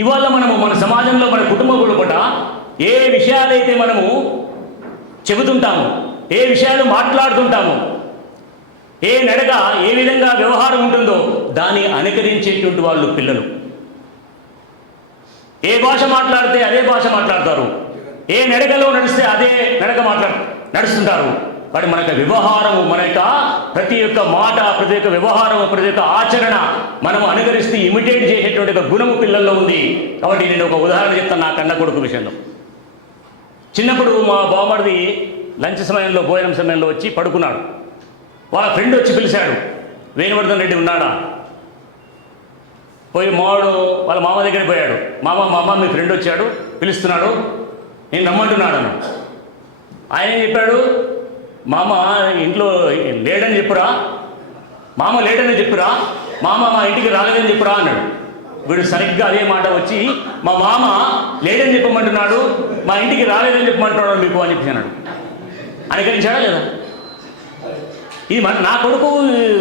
ఇవాళ మనము మన సమాజంలో, మన కుటుంబంలో కూడా ఏ విషయాలైతే మనము చెబుతుంటామో, ఏ విషయాలు మాట్లాడుతుంటామో, ఏ నడక, ఏ విధంగా వ్యవహారం ఉంటుందో దాన్ని అనుకరించేటువంటి వాళ్ళు పిల్లలు. ఏ భాష మాట్లాడితే అదే భాష మాట్లాడతారు, ఏ నడకలో నడిస్తే అదే నడక నడుస్తుంటారు. వాటి మన యొక్క వ్యవహారము, మన యొక్క ప్రతి ఒక్క మాట, ప్రతి ఒక్క వ్యవహారము, ప్రతి ఒక్క ఆచరణ మనము అనుకరిస్తూ ఇమిటేట్ చేసేటువంటి ఒక గుణము పిల్లల్లో ఉంది. కాబట్టి నేను ఒక ఉదాహరణ చెప్తాను నా కన్న కొడుకు విషయంలో. చిన్నప్పుడు మా బావమరిది లంచ్ సమయంలో, భోజనం సమయంలో వచ్చి పడుకున్నాడు. వాళ్ళ ఫ్రెండ్ వచ్చి పిలిచాడు, వేణువర్ధన్ రెడ్డి ఉన్నాడా? పోయి వాళ్ళ మామ దగ్గరికి పోయాడు. మామ మీ ఫ్రెండ్ వచ్చాడు, పిలుస్తున్నాడు, నేను రమ్మంటున్నాడు అన్నాడు. ఆయన ఏం చెప్పాడు? మామ ఇంట్లో లేడని చెప్పురా, మామ లేడని చెప్పురా, మామ మా ఇంటికి రాలేదని చెప్పురా అన్నాడు. వీడు సరిగ్గా అదే మాట వచ్చి మా మామ లేడని చెప్పమంటున్నాడు, మా ఇంటికి రాలేదని చెప్పమంటున్నాడు మీకు అని చెప్పి అన్నాడు. అనుకరించాడా లేదా? ఇది నా కొడుకు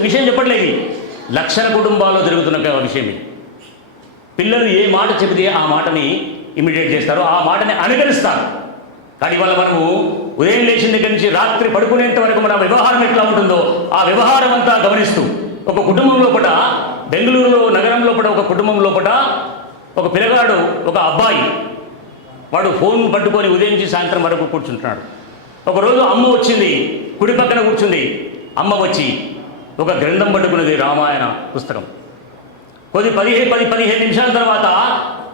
విషయం చెప్పట్లేదు, లక్షల కుటుంబాల్లో జరుగుతున్న విషయం ఇది. పిల్లలు ఏ మాట చెబితే ఆ మాటని ఇమిడియేట్ చేస్తారు, ఆ మాటని అనుకరిస్తారు. కానీ ఇవాళ మనము ఉదయం లేచిన దగ్గర నుంచి రాత్రి పడుకునేంత వరకు మన వ్యవహారం ఎట్లా ఉంటుందో ఆ వ్యవహారం అంతా గమనిస్తూ, ఒక కుటుంబం లోపల, బెంగళూరులో నగరం లోపల ఒక కుటుంబం లోపల ఒక పిల్లగాడు, ఒక అబ్బాయి, వాడు ఫోన్ పట్టుకొని ఉదయం నుంచి సాయంత్రం వరకు కూర్చుంటున్నాడు. ఒకరోజు అమ్మ వచ్చింది, కుడి పక్కన కూర్చుంది. అమ్మ వచ్చి ఒక గ్రంథం పట్టుకున్నది, రామాయణ పుస్తకం. 15 నిమిషాల తర్వాత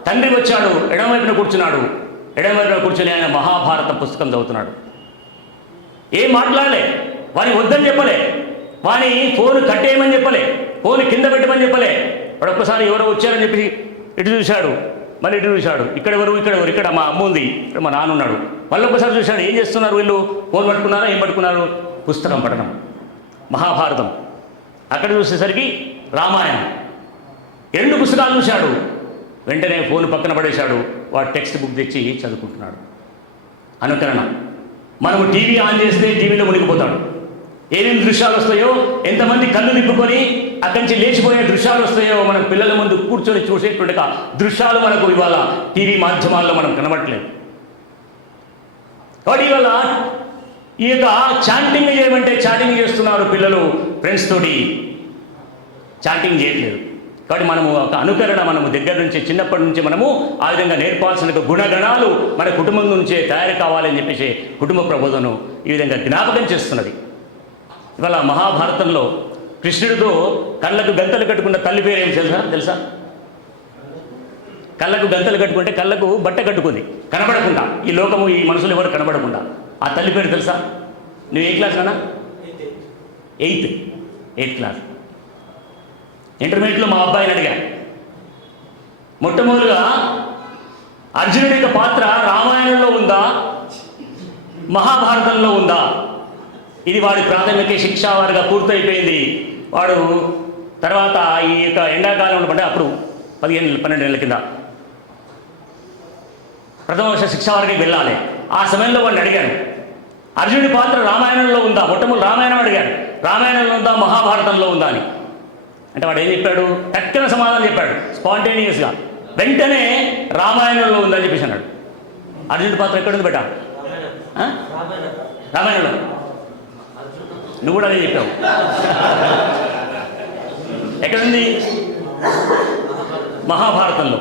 తండ్రి వచ్చాడు, ఎడమవైపున కూర్చున్నాడు. ఎడమవైపున కూర్చొని ఆయన మహాభారత పుస్తకం చదువుతున్నాడు. ఏం మాట్లాడలే, వాని వద్దని చెప్పలే, వాని ఫోన్ కట్టేయమని చెప్పలే, ఫోన్ కింద పెట్టమని చెప్పలే. వాడు ఒక్కసారి ఎవరో వచ్చారని చెప్పి ఇటు చూశాడు, మళ్ళీ ఇటు చూశాడు. ఇక్కడెవరు, ఇక్కడ మా అమ్మ ఉంది, ఇక్కడ మా నాన్న ఉన్నాడు. మళ్ళీ ఒక్కసారి చూశాడు, ఏం చేస్తున్నారు వీళ్ళు? ఫోన్ పట్టుకున్నారా? ఏం పట్టుకున్నారు? పుస్తకం పఠనం, మహాభారతం. అక్కడ చూసేసరికి రామాయణం. 2 పుస్తకాలు చూశాడు. వెంటనే ఫోన్ పక్కన పడేశాడు, వాడు టెక్స్ట్ బుక్ తెచ్చి చదువుకుంటున్నాడు. అనుకరణ. మనము టీవీ ఆన్ చేస్తే టీవీలో మునిగిపోతాడు. ఏమేమి దృశ్యాలు వస్తాయో, ఎంతమంది కళ్ళు నింపుకొని అక్కడి నుంచి లేచిపోయే దృశ్యాలు వస్తాయో, మనం పిల్లల ముందు కూర్చొని చూసేటువంటి దృశ్యాలు మనకు ఇవాళ టీవీ మాధ్యమాల్లో మనం కనబడట్లేదు. కాబట్టి ఇవాళ ఈ యొక్క చాటింగ్ చేయమంటే చాటింగ్ చేస్తున్నారు పిల్లలు, ఫ్రెండ్స్ తోటి చాటింగ్ చేయట్లేదు. కాబట్టి మనము ఒక అనుకరణ, మనము దగ్గర నుంచి, చిన్నప్పటి నుంచి మనము ఆ విధంగా నేర్పాల్సిన గుణగణాలు మన కుటుంబం నుంచే తయారు కావాలని చెప్పేసి కుటుంబ ప్రబోధను ఈ విధంగా జ్ఞాపకం చేస్తున్నది. ఇవాళ మహాభారతంలో కృష్ణుడితో కళ్ళకు గంతలు కట్టుకున్న తల్లి పేరు ఏం తెలుసా? కళ్ళకు గంతలు కట్టుకుంటే కళ్ళకు బట్ట కట్టుకుంది, కనబడకుండా, ఈ లోకము, ఈ మనుషులు ఎవరు కనబడకుండా. ఆ తల్లి పేరు తెలుసా? నువ్వు ఏ క్లాస్ అన్నా? 8th class. ఇంటర్మీడియట్లో మా అబ్బాయిని అడిగా, మొట్టమొదటిగా అర్జునుడి యొక్క పాత్ర రామాయణంలో ఉందా, మహాభారతంలో ఉందా? ఇది వాడి ప్రాథమిక శిక్షా వారిగా పూర్తయిపోయింది. వాడు తర్వాత ఈ యొక్క ఎండాకాలంలో పడ్డా, అప్పుడు 12 నెలల కింద ప్రథమ వర్ష శిక్షా వారికి వెళ్ళాలి. ఆ సమయంలో వాడిని అడిగాను, అర్జునుడి పాత్ర రామాయణంలో ఉందా? మొట్టమొదటి రామాయణం అడిగాను, రామాయణంలో ఉందా, మహాభారతంలో ఉందా అని. అంటే వాడు ఏం చెప్పాడు? టక్కన సమాధానం చెప్పాడు, స్పాంటేనియస్గా. వెంటనే రామాయణంలో ఉందని చెప్పేసి అన్నాడు. అర్జునుడి పాత్ర ఎక్కడుంది బెట? రామాయణంలో. నువ్వు కూడా అదే చెప్పావు. ఎక్కడుంది? మహాభారతంలో.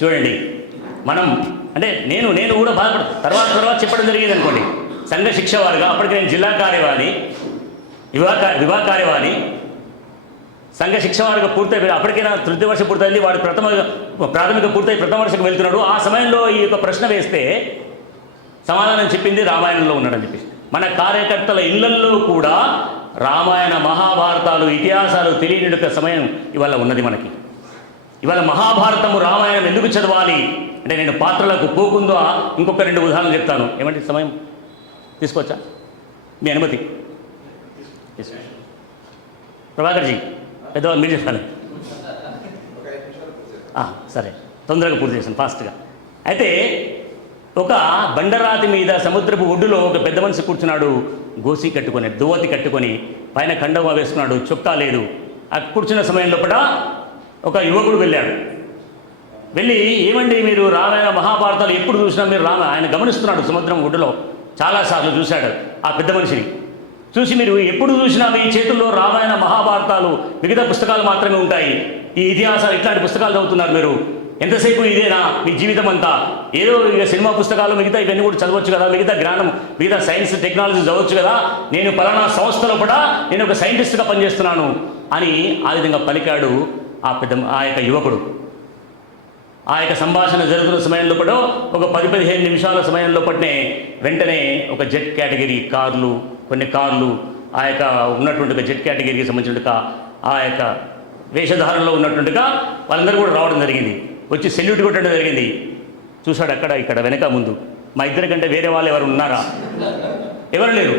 చూడండి, మనం అంటే నేను కూడా బాధపడతాను. తర్వాత చెప్పడం జరిగింది అనుకోండి, సంఘ శిక్ష వారుగా అప్పటికి నేను జిల్లా కార్యవాణి, విభాగ కార్యవాణి, సంఘ శిక్ష వారుగా పూర్తయి అప్పటికైనా తృతీయ వర్షం పూర్తయింది, వాడు ప్రాథమిక పూర్తయి ప్రథమ వర్షకు వెళ్తున్నాడు. ఆ సమయంలో ఈ యొక్క ప్రశ్న వేస్తే సమాధానం చెప్పింది రామాయణంలో ఉన్నాడని చెప్పేసి. మన కార్యకర్తల ఇళ్లల్లో కూడా రామాయణ మహాభారతాలు ఇతిహాసాలు తెలియని సమయం ఇవాళ ఉన్నది మనకి. ఇవాళ మహాభారతము రామాయణం ఎందుకు చదవాలి అంటే, నేను పాత్రలకు పోకుందో ఇంకొక 2 ఉదాహరణలు చెప్తాను. ఏమంటే సమయం తీసుకోవచ్చా? మీ అనుమతి? ప్రభాకర్జీ పెద్దవాళ్ళు మీరు చెప్పాలి. సరే, తొందరగా పూర్తి చేశాను, ఫాస్ట్గా. అయితే ఒక బండరాతి మీద సముద్రపు ఒడ్డులో ఒక పెద్ద మనిషి కూర్చున్నాడు, గోసి కట్టుకొని, దువ్వతి కట్టుకొని, పైన కండవ వేసుకున్నాడు, చొక్కా లేదు. ఆ కూర్చున్న సమయంలో కూడా ఒక యువకుడు వెళ్ళాడు. వెళ్ళి, ఏమండి మీరు రామాయణ మహాభారతాలు ఎప్పుడు చూసినా మీరు ఆయన గమనిస్తున్నాడు సముద్రం ఒడ్డులో, చాలాసార్లు చూశాడు ఆ పెద్ద మనిషిని. చూసి, మీరు ఎప్పుడు చూసినా మీ చేతుల్లో రామాయణ మహాభారతాలు, మిగతా పుస్తకాలు మాత్రమే ఉంటాయి, ఈ ఇతిహాసాలు ఇట్లాంటి పుస్తకాలు చదువుతున్నారు మీరు, ఎంతసేపు ఇదేనా మీ జీవితం అంతా? ఏదో ఇక సినిమా పుస్తకాలు మిగతా ఇవన్నీ కూడా చదవచ్చు కదా, మిగతా జ్ఞానం, మిగతా సైన్స్ టెక్నాలజీ చదవచ్చు కదా, నేను పలానా సంస్థలో కూడా నేను ఒక సైంటిస్ట్గా పనిచేస్తున్నాను అని ఆ విధంగా పలికాడు ఆ యొక్క యువకుడు. ఆ యొక్క సంభాషణ జరుగుతున్న సమయంలో కూడా ఒక 10-15 నిమిషాల సమయంలో పట్నే వెంటనే ఒక జెట్ కేటగిరీ కార్లు, కొన్ని కార్లు, ఆ యొక్క ఉన్నటువంటి జెట్ కేటగిరీకి సంబంధించినట్టుగా ఆ యొక్క వేషధారణలో ఉన్నట్టుగా వాళ్ళందరూ కూడా రావడం జరిగింది. వచ్చి సెల్యూట్ కొట్టడం జరిగింది. చూశాడు అక్కడ ఇక్కడ వెనక ముందు, మా ఇద్దరి కంటే వేరే వాళ్ళు ఎవరు ఉన్నారా? ఎవరు లేరు.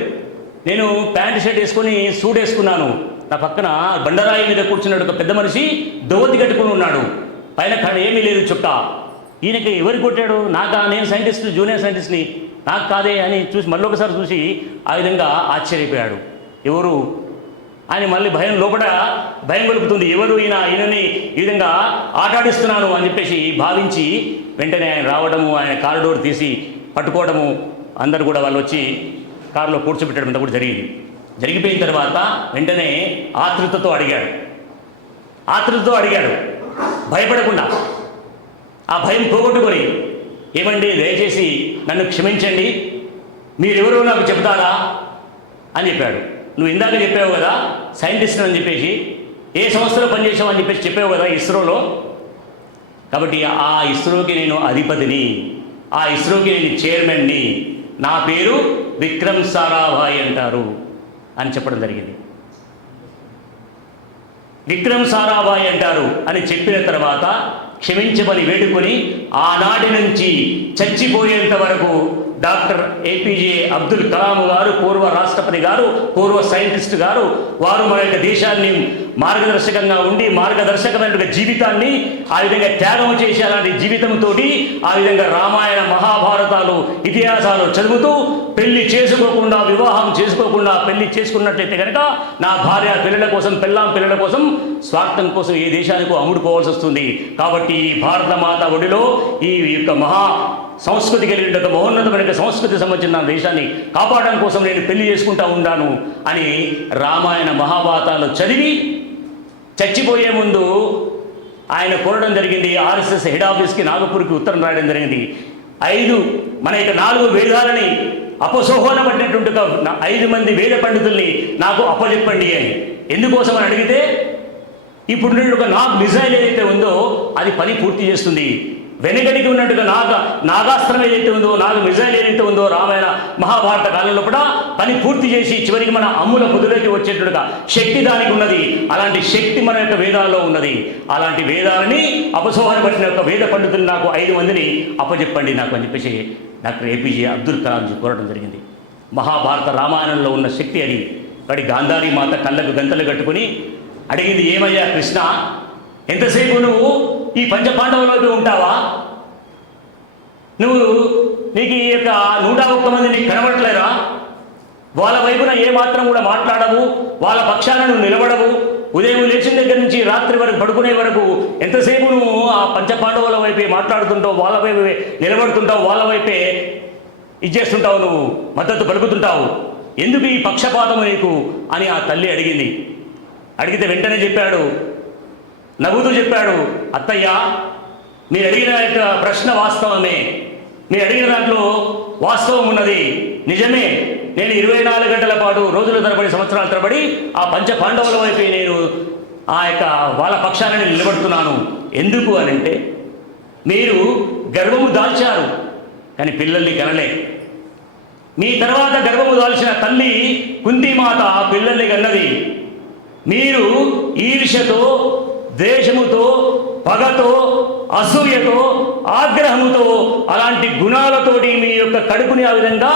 నేను ప్యాంట్ షర్ట్ వేసుకొని సూట్ వేసుకున్నాను, నా పక్కన బండరాయి మీద కూర్చున్నాడు ఒక పెద్ద మనిషి, దోవతి కట్టుకుని ఉన్నాడు, పైన ఏమీ లేదు చుట్టా. ఈయనకి ఎవరు కొట్టాడు? నాకా? నేను సైంటిస్ట్, జూనియర్ సైంటిస్ట్ని, నాకు కాదే అని చూసి మళ్ళీ ఒకసారి చూసి ఆ విధంగా ఆశ్చర్యపోయాడు. ఎవరు అని మళ్ళీ లోపల భయం గొలుపుతుంది. ఎవరు ఈయనని ఈ విధంగా ఆటాడిస్తున్నాను అని చెప్పేసి భావించి వెంటనే ఆయన రావడము, ఆయన కారు డోర్ తీసి పట్టుకోవడము, అందరు కూడా వాళ్ళు వచ్చి కారులో కూర్చోబెట్టడం అంతా కూడా జరిగిపోయిన తర్వాత వెంటనే ఆతృతతో అడిగాడు, భయపడకుండా, ఆ భయం పోగొట్టుకొని, ఏమండి దయచేసి నన్ను క్షమించండి, మీరెవరో నాకు చెప్తారా అని చెప్పాడు. నువ్వు ఇందాక చెప్పావు కదా సైంటిస్ట్ అని చెప్పేసి, ఏ సంస్థలో పనిచేసావు అని చెప్పేసి చెప్పావు కదా ఇస్రోలో, కాబట్టి ఆ ఇస్రోకి నేను అధిపతిని, ఆ ఇస్రోకి నేను చైర్మన్ని, నా పేరు విక్రమ్ సారాభాయ్ అంటారు అని చెప్పడం జరిగింది. విక్రమ్ సారాభాయ్ అంటారు అని చెప్పిన తర్వాత క్షమించమని వేడుకొని ఆనాటి నుంచి చచ్చిపోయేంత వరకు డాక్టర్ ఏపీజే అబ్దుల్ కలాం గారు, పూర్వ రాష్ట్రపతి గారు, పూర్వ సైంటిస్ట్ గారు, వారు మన యొక్క దేశాన్ని మార్గదర్శకంగా ఉండి మార్గదర్శకమైన జీవితాన్ని ఆ విధంగా త్యాగం చేసి అలాంటి జీవితంతో ఆ విధంగా రామాయణ మహాభారతాలు ఇతిహాసాలు చదువుతూ పెళ్లి చేసుకోకుండా, వివాహం చేసుకోకుండా, పెళ్లి చేసుకున్నట్లయితే కనుక నా భార్య పిల్లల కోసం, పిల్లల కోసం, స్వార్థం కోసం ఏ దేశానికో అమ్ముడుకోవాల్సి వస్తుంది. కాబట్టి ఈ భారత మాత ఒడిలో ఈ యొక్క మహా సంస్కృతి కలిగిన ఒక మహోన్నతమైన సంస్కృతి సంబంధించిన దేశాన్ని కాపాడడం కోసం నేను పెళ్లి చేసుకుంటా ఉన్నాను అని రామాయణ మహాభారతాలు చదివి చచ్చిపోయే ముందు ఆయన కోరడం జరిగింది. ఆర్ఎస్ఎస్ హెడ్ ఆఫీస్కి నాగపూర్కి ఉత్తరం రాయడం జరిగింది. 5 మన యొక్క 4 వేదాలని అపసోహన పడినటువంటి 5 మంది వేద పండితుల్ని నాకు అప్పచెప్పండి అని. ఎందుకోసం అని అడిగితే, ఇప్పుడు ఒక మిసైల్ ఏదైతే ఉందో అది పని పూర్తి చేస్తుంది. వెనుకడికి ఉన్నట్టుగా నాగాస్త్రం ఏదైతే ఉందో, మిసైల్ ఏదైతే ఉందో రామాయణ మహాభారత కాలంలో కూడా పని పూర్తి చేసి చివరికి మన అమ్ముల పొదులోకి వచ్చేట్టుగా శక్తి దానికి ఉన్నది. అలాంటి శక్తి మన యొక్క వేదాల్లో ఉన్నది. అలాంటి వేదాలని అపసోహన పట్టిన యొక్క వేద పండితులు నాకు 5 మందిని అప్పచెప్పండి నాకు అని చెప్పేసి డాక్టర్ ఏపీజే అబ్దుల్ కలాంజీ కోరడం జరిగింది. మహాభారత రామాయణంలో ఉన్న శక్తి అది. వాడి గాంధారీ మాత కళ్ళకు గంతలు కట్టుకుని అడిగింది, ఏమయ్యా కృష్ణ, ఎంతసేపు నువ్వు ఈ పంచపాండవులతో ఉంటావా? నీకు ఈ యొక్క 101 మంది నీకు కనబడట్లేరా? వాళ్ళ వైపున ఏమాత్రం కూడా మాట్లాడవు, వాళ్ళ పక్షాన నువ్వు నిలబడవు. ఉదయం లేచిన దగ్గర నుంచి రాత్రి వరకు పడుకునే వరకు ఎంతసేపు నువ్వు ఆ పంచపాండవుల వైపే మాట్లాడుతుంటావు, వాళ్ళ వైపే నిలబడుతుంటావు, వాళ్ళ వైపే ఇచ్చేస్తుంటావు, నువ్వు మద్దతు పలుకుతుంటావు. ఎందుకు ఈ పక్షపాతము నీకు అని ఆ తల్లి అడిగింది. అడిగితే వెంటనే చెప్పాడు, నవ్వుతూ చెప్పాడు, అత్తయ్య మీరు అడిగిన ప్రశ్న వాస్తవమే, మీరు అడిగిన దాంట్లో వాస్తవం ఉన్నది, నిజమే. నేను 24 గంటల పాటు రోజుల తరబడి సంవత్సరాల తరబడి ఆ పంచ పాండవుల వైపు నేను వాళ్ళ పక్షాన నేను నిలబడుతున్నాను. ఎందుకు అనంటే, మీరు గర్భము దాల్చారు కానీ పిల్లల్ని కనలే. మీ తర్వాత గర్భము దాల్చిన తల్లి కుంతిమాత పిల్లల్ని కన్నది. మీరు ఈర్ష్యతో, ద్వేషముతో, పగతో, అసూయతో, ఆగ్రహముతో, అలాంటి గుణాలతోటి మీ యొక్క కడుపుని ఆ విధంగా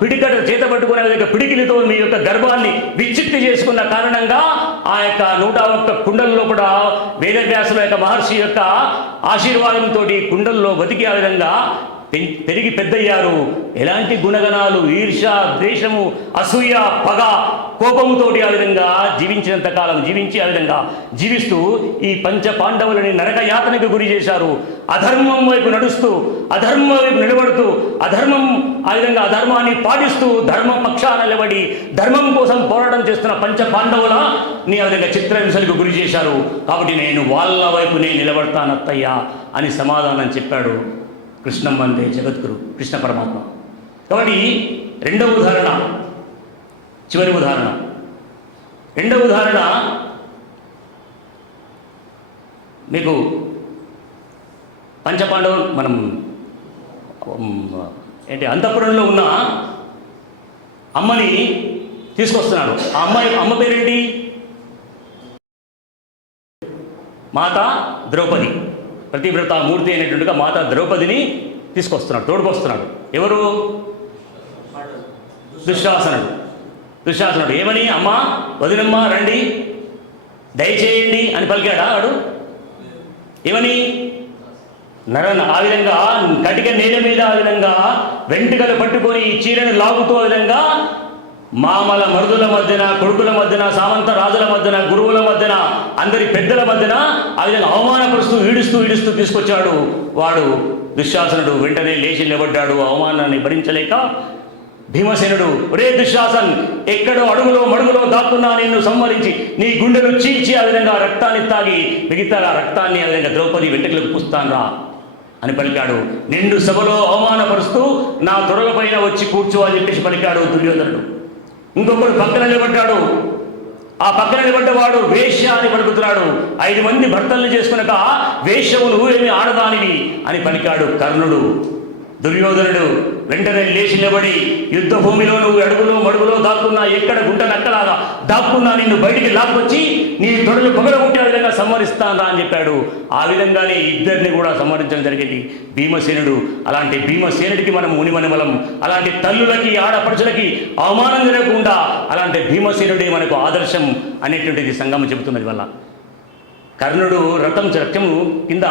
పిడికట చేత పట్టుకునే విధంగా పిడికిలితో మీ యొక్క గర్భాన్ని విచ్చిత్తి చేసుకున్న కారణంగా ఆ యొక్క 101 కుండల్లో కూడా వేదవ్యాసుల యొక్క మహర్షి యొక్క ఆశీర్వాదంతో కుండల్లో బతికి ఆ విధంగా పెరిగి పెద్దయ్యారు. ఎలాంటి గుణగణాలు, ఈర్ష, ద్వేషము, అసూయ, పగ, కోపముతోటి ఆ విధంగా జీవించినంత కాలం జీవించి ఆ విధంగా జీవిస్తూ ఈ పంచ పాండవులని నరక యాతనకు గురి చేశారు. అధర్మం వైపు నడుస్తూ, అధర్మం వైపు నిలబడుతూ, ఆ విధంగా అధర్మాన్ని పాటిస్తూ ధర్మం పక్షాన నిలబడి ధర్మం కోసం పోరాటం చేస్తున్న పంచ పాండవులని ఆ విధంగా చిత్రహింసలకు గురి చేశారు. కాబట్టి నేను వాళ్ళ వైపు నేను నిలబడతాను అత్తయ్య అని సమాధానం చెప్పాడు కృష్ణం వందే జగద్గురు కృష్ణ పరమాత్మ. కాబట్టి రెండవ ఉదాహరణ, చివరి ఉదాహరణ. రెండవ ఉదాహరణ మీకు పంచపాండవులు మనం అంతఃపురంలో ఉన్న అమ్మని తీసుకొస్తున్నాడు. ఆ అమ్మ పేరేంటి? మాతా ద్రౌపది, ప్రతివ్రత మూర్తి అయినట్టుగా మాతా ద్రౌపదిని తీసుకొస్తున్నాడు, తోడుకొస్తున్నాడు. ఎవరు? దుశ్శాసనుడు. ఏమని? అమ్మ, వదినమ్మ రండి, దయచేయండి అని పలికాడా వాడు? ఏమని? ఆ విధంగా కటిక నేల మీద ఆ విధంగా వెంట్రుకలు పట్టుకొని చీరను లాగుతూ ఆ విధంగా మామల మరుదుల మధ్యన, కొడుకుల మధ్యన, సామంత రాజుల మధ్యన, గురువుల మధ్యన, అందరి పెద్దల మధ్యన ఆ విధంగా అవమానపరుస్తూ ఈడుస్తూ తీసుకొచ్చాడు వాడు దుశ్శాసనుడు. వెంటనే లేచి నిలబడ్డాడు. అవమానాన్ని భరించలేక భీమసేనుడు, ఒరే దుశ్శాసన్, ఎక్కడో అడుగులో మడుగులో దాక్కున్నా నిన్ను సంహరించి నీ గుండెలు చీల్చి ఆ విధంగా రక్తాన్ని తాగి మిగతా రక్తాన్ని ఆ విధంగా ద్రౌపది వెంట్రుకలకు పూస్తాన్రా అని పలికాడు. నిండు సభలో అవమానపరుస్తూ నా తొడలపైన వచ్చి కూర్చో అని చెప్పేసి పలికాడు దుర్యోధనుడు. ఇంకొకడు పక్కన నిలబడ్డాడు. ఆ పక్కన నిలబడ్డవాడు వేశ్య అని పలుకుతున్నాడు. 5 మంది భర్తల్ని చేసుకున్నాక వేశ్యవు నువ్వేమి ఆడదానివి అని పలికాడు కర్ణుడు. దుర్యోధనుడు వెంటనే లేచి నిలబడి, యుద్ధ భూమిలో నువ్వు అడుగులో మడుగులో దాక్కున్నా, ఎక్కడ గుంట నక్కలాగా దాక్కున్నా నిన్ను బయటికి లాక్కొచ్చి నీ తొడలు పగలగొట్టే విధంగా సంహరిస్తానా అని చెప్పాడు. ఆ విధంగానే ఇద్దరిని కూడా సంహరించడం జరిగింది భీమసేనుడు. అలాంటి భీమసేనుడికి మనం మునిమనిమలం. అలాంటి తల్లులకి, ఆడపడుచులకి అవమానం జరగకుండా అలాంటి భీమసేనుడే మనకు ఆదర్శం అనేటువంటిది సంగమం చెబుతున్నది. వల్ల కర్ణుడు రథము కింద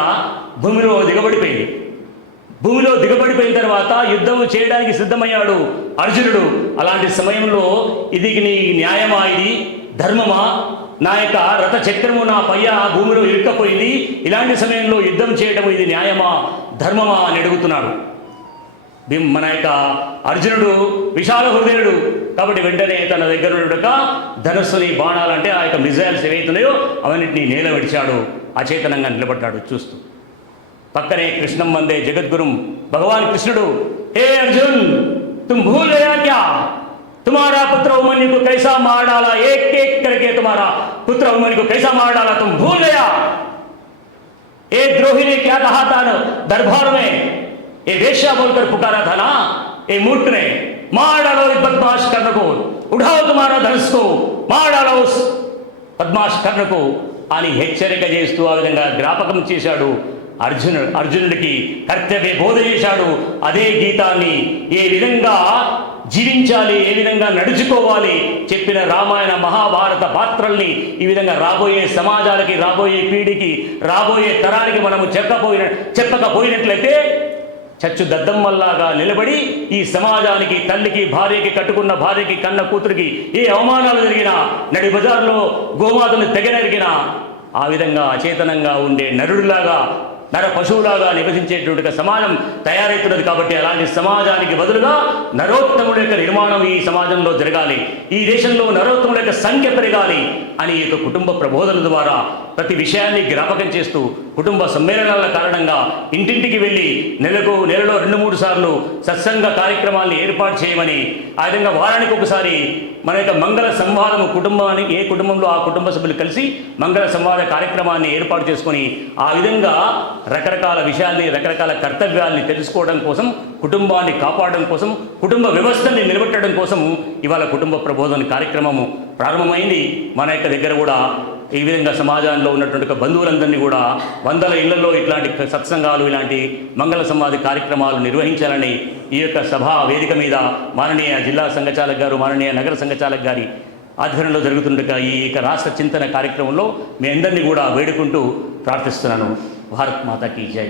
భూమిలో దిగబడిపోయింది. భూమిలో దిగబడిపోయిన తర్వాత యుద్ధం చేయడానికి సిద్ధమయ్యాడు అర్జునుడు. అలాంటి సమయంలో ఇది నీ న్యాయమా, ఇది ధర్మమా, నా యొక్క రథ చక్రము నా పయ్య భూమిలో ఇరుక్కపోయింది, ఇలాంటి సమయంలో యుద్ధం చేయడం ఇది న్యాయమా, ధర్మమా అని అడుగుతున్నాడు. మన యొక్క అర్జునుడు విశాల హృదయుడు కాబట్టి వెంటనే తన దగ్గర ఉండగా ధనుస్సుని, బాణాలంటే ఆ యొక్క మిజైల్స్ ఏవైతున్నాయో అవన్నింటినీ నేల విడిచాడు. అచేతనంగా నిలబడ్డాడు చూస్తూ. పక్కనే కృష్ణం వందే జగద్గురుం భగవాన్ కృష్ణుడు, हे अर्जुन तुम भूल गया क्या, तुम्हारा पुत्र अभिमन्यु को कैसा मार डाला, एक एक करके तुम्हारा पुत्र अभिमन्यु को कैसा मार डाला, तुम भूल गया. ये द्रोही ने क्या कहा था दरबार में, ये वेश्या बोलकर पुकारा था ना, ये मूर्ख ने, मार डालो इस बदमाश कर्ण को, उठाओ तुम्हारा धनुष को, मार डालो उस बदमाश कर्ण को అని హెచ్చరిక చేస్తూ ఆ విధంగా జ్ఞాపకం చేశాడు. అర్జునుడికి కర్తవ్య బోధ చేశాడు. అదే గీతాన్ని ఏ విధంగా జీవించాలి, ఏ విధంగా నడుచుకోవాలి చెప్పిన రామాయణ మహాభారత పాత్రల్ని ఈ విధంగా రాబోయే సమాజాలకి, రాబోయే పీడికి, రాబోయే తరానికి మనము చెప్పకపోయినట్లయితే చచ్చు దద్దమ్మల్లాగా నిలబడి ఈ సమాజానికి, తల్లికి, భార్యకి, కట్టుకున్న భార్యకి, కన్న కూతురికి ఏ అవమానాలు జరిగినా, నడి బజార్లో గోమాతను తెగనరిగినా ఆ విధంగా అచేతనంగా ఉండే నరుడిలాగా నర పశువులాగా నివసించేటువంటి సమాజం తయారవుతున్నది. కాబట్టి అలాంటి సమాజానికి బదులుగా నరోత్తముల యొక్క నిర్మాణం ఈ సమాజంలో జరగాలి, ఈ దేశంలో నరోత్తముల యొక్క సంఖ్య పెరగాలి అని ఈ యొక్క కుటుంబ ప్రబోధన ద్వారా ప్రతి విషయాన్ని జ్ఞాపకం చేస్తూ కుటుంబ సమ్మేళనాల కారణంగా ఇంటింటికి వెళ్ళి నెలలో 2-3 సార్లు సత్సంగ కార్యక్రమాల్ని ఏర్పాటు చేయమని, ఆ విధంగా వారానికి ఒకసారి మన యొక్క మంగళ సంవాదము కుటుంబాన్ని ఏ కుటుంబంలో ఆ కుటుంబ సభ్యులు కలిసి మంగళ సంవాద కార్యక్రమాన్ని ఏర్పాటు చేసుకొని ఆ విధంగా రకరకాల విషయాల్ని రకరకాల కర్తవ్యాల్ని తెలుసుకోవడం కోసం, కుటుంబాన్ని కాపాడడం కోసం, కుటుంబ వ్యవస్థని నిలబెట్టడం కోసం ఇవాళ కుటుంబ ప్రబోధన కార్యక్రమము ప్రారంభమైంది. మన యొక్క దగ్గర కూడా ఈ విధంగా సమాజంలో ఉన్నటువంటి బంధువులందరినీ కూడా 100 ఇళ్లలో ఇట్లాంటి సత్సంగాలు ఇలాంటి మంగళ సమాధి కార్యక్రమాలు నిర్వహించాలని ఈ యొక్క సభా వేదిక మీద మాననీయ జిల్లా సంఘచాలక్ గారు, మాననీయ నగర సంఘచాలక్ గారి ఆధ్వర్యంలో జరుగుతుండగా ఈ యొక్క రాష్ట్ర చింతన కార్యక్రమంలో మీ అందరినీ కూడా వేడుకుంటూ ప్రార్థిస్తున్నాను. భారత్ మాతాకి జై.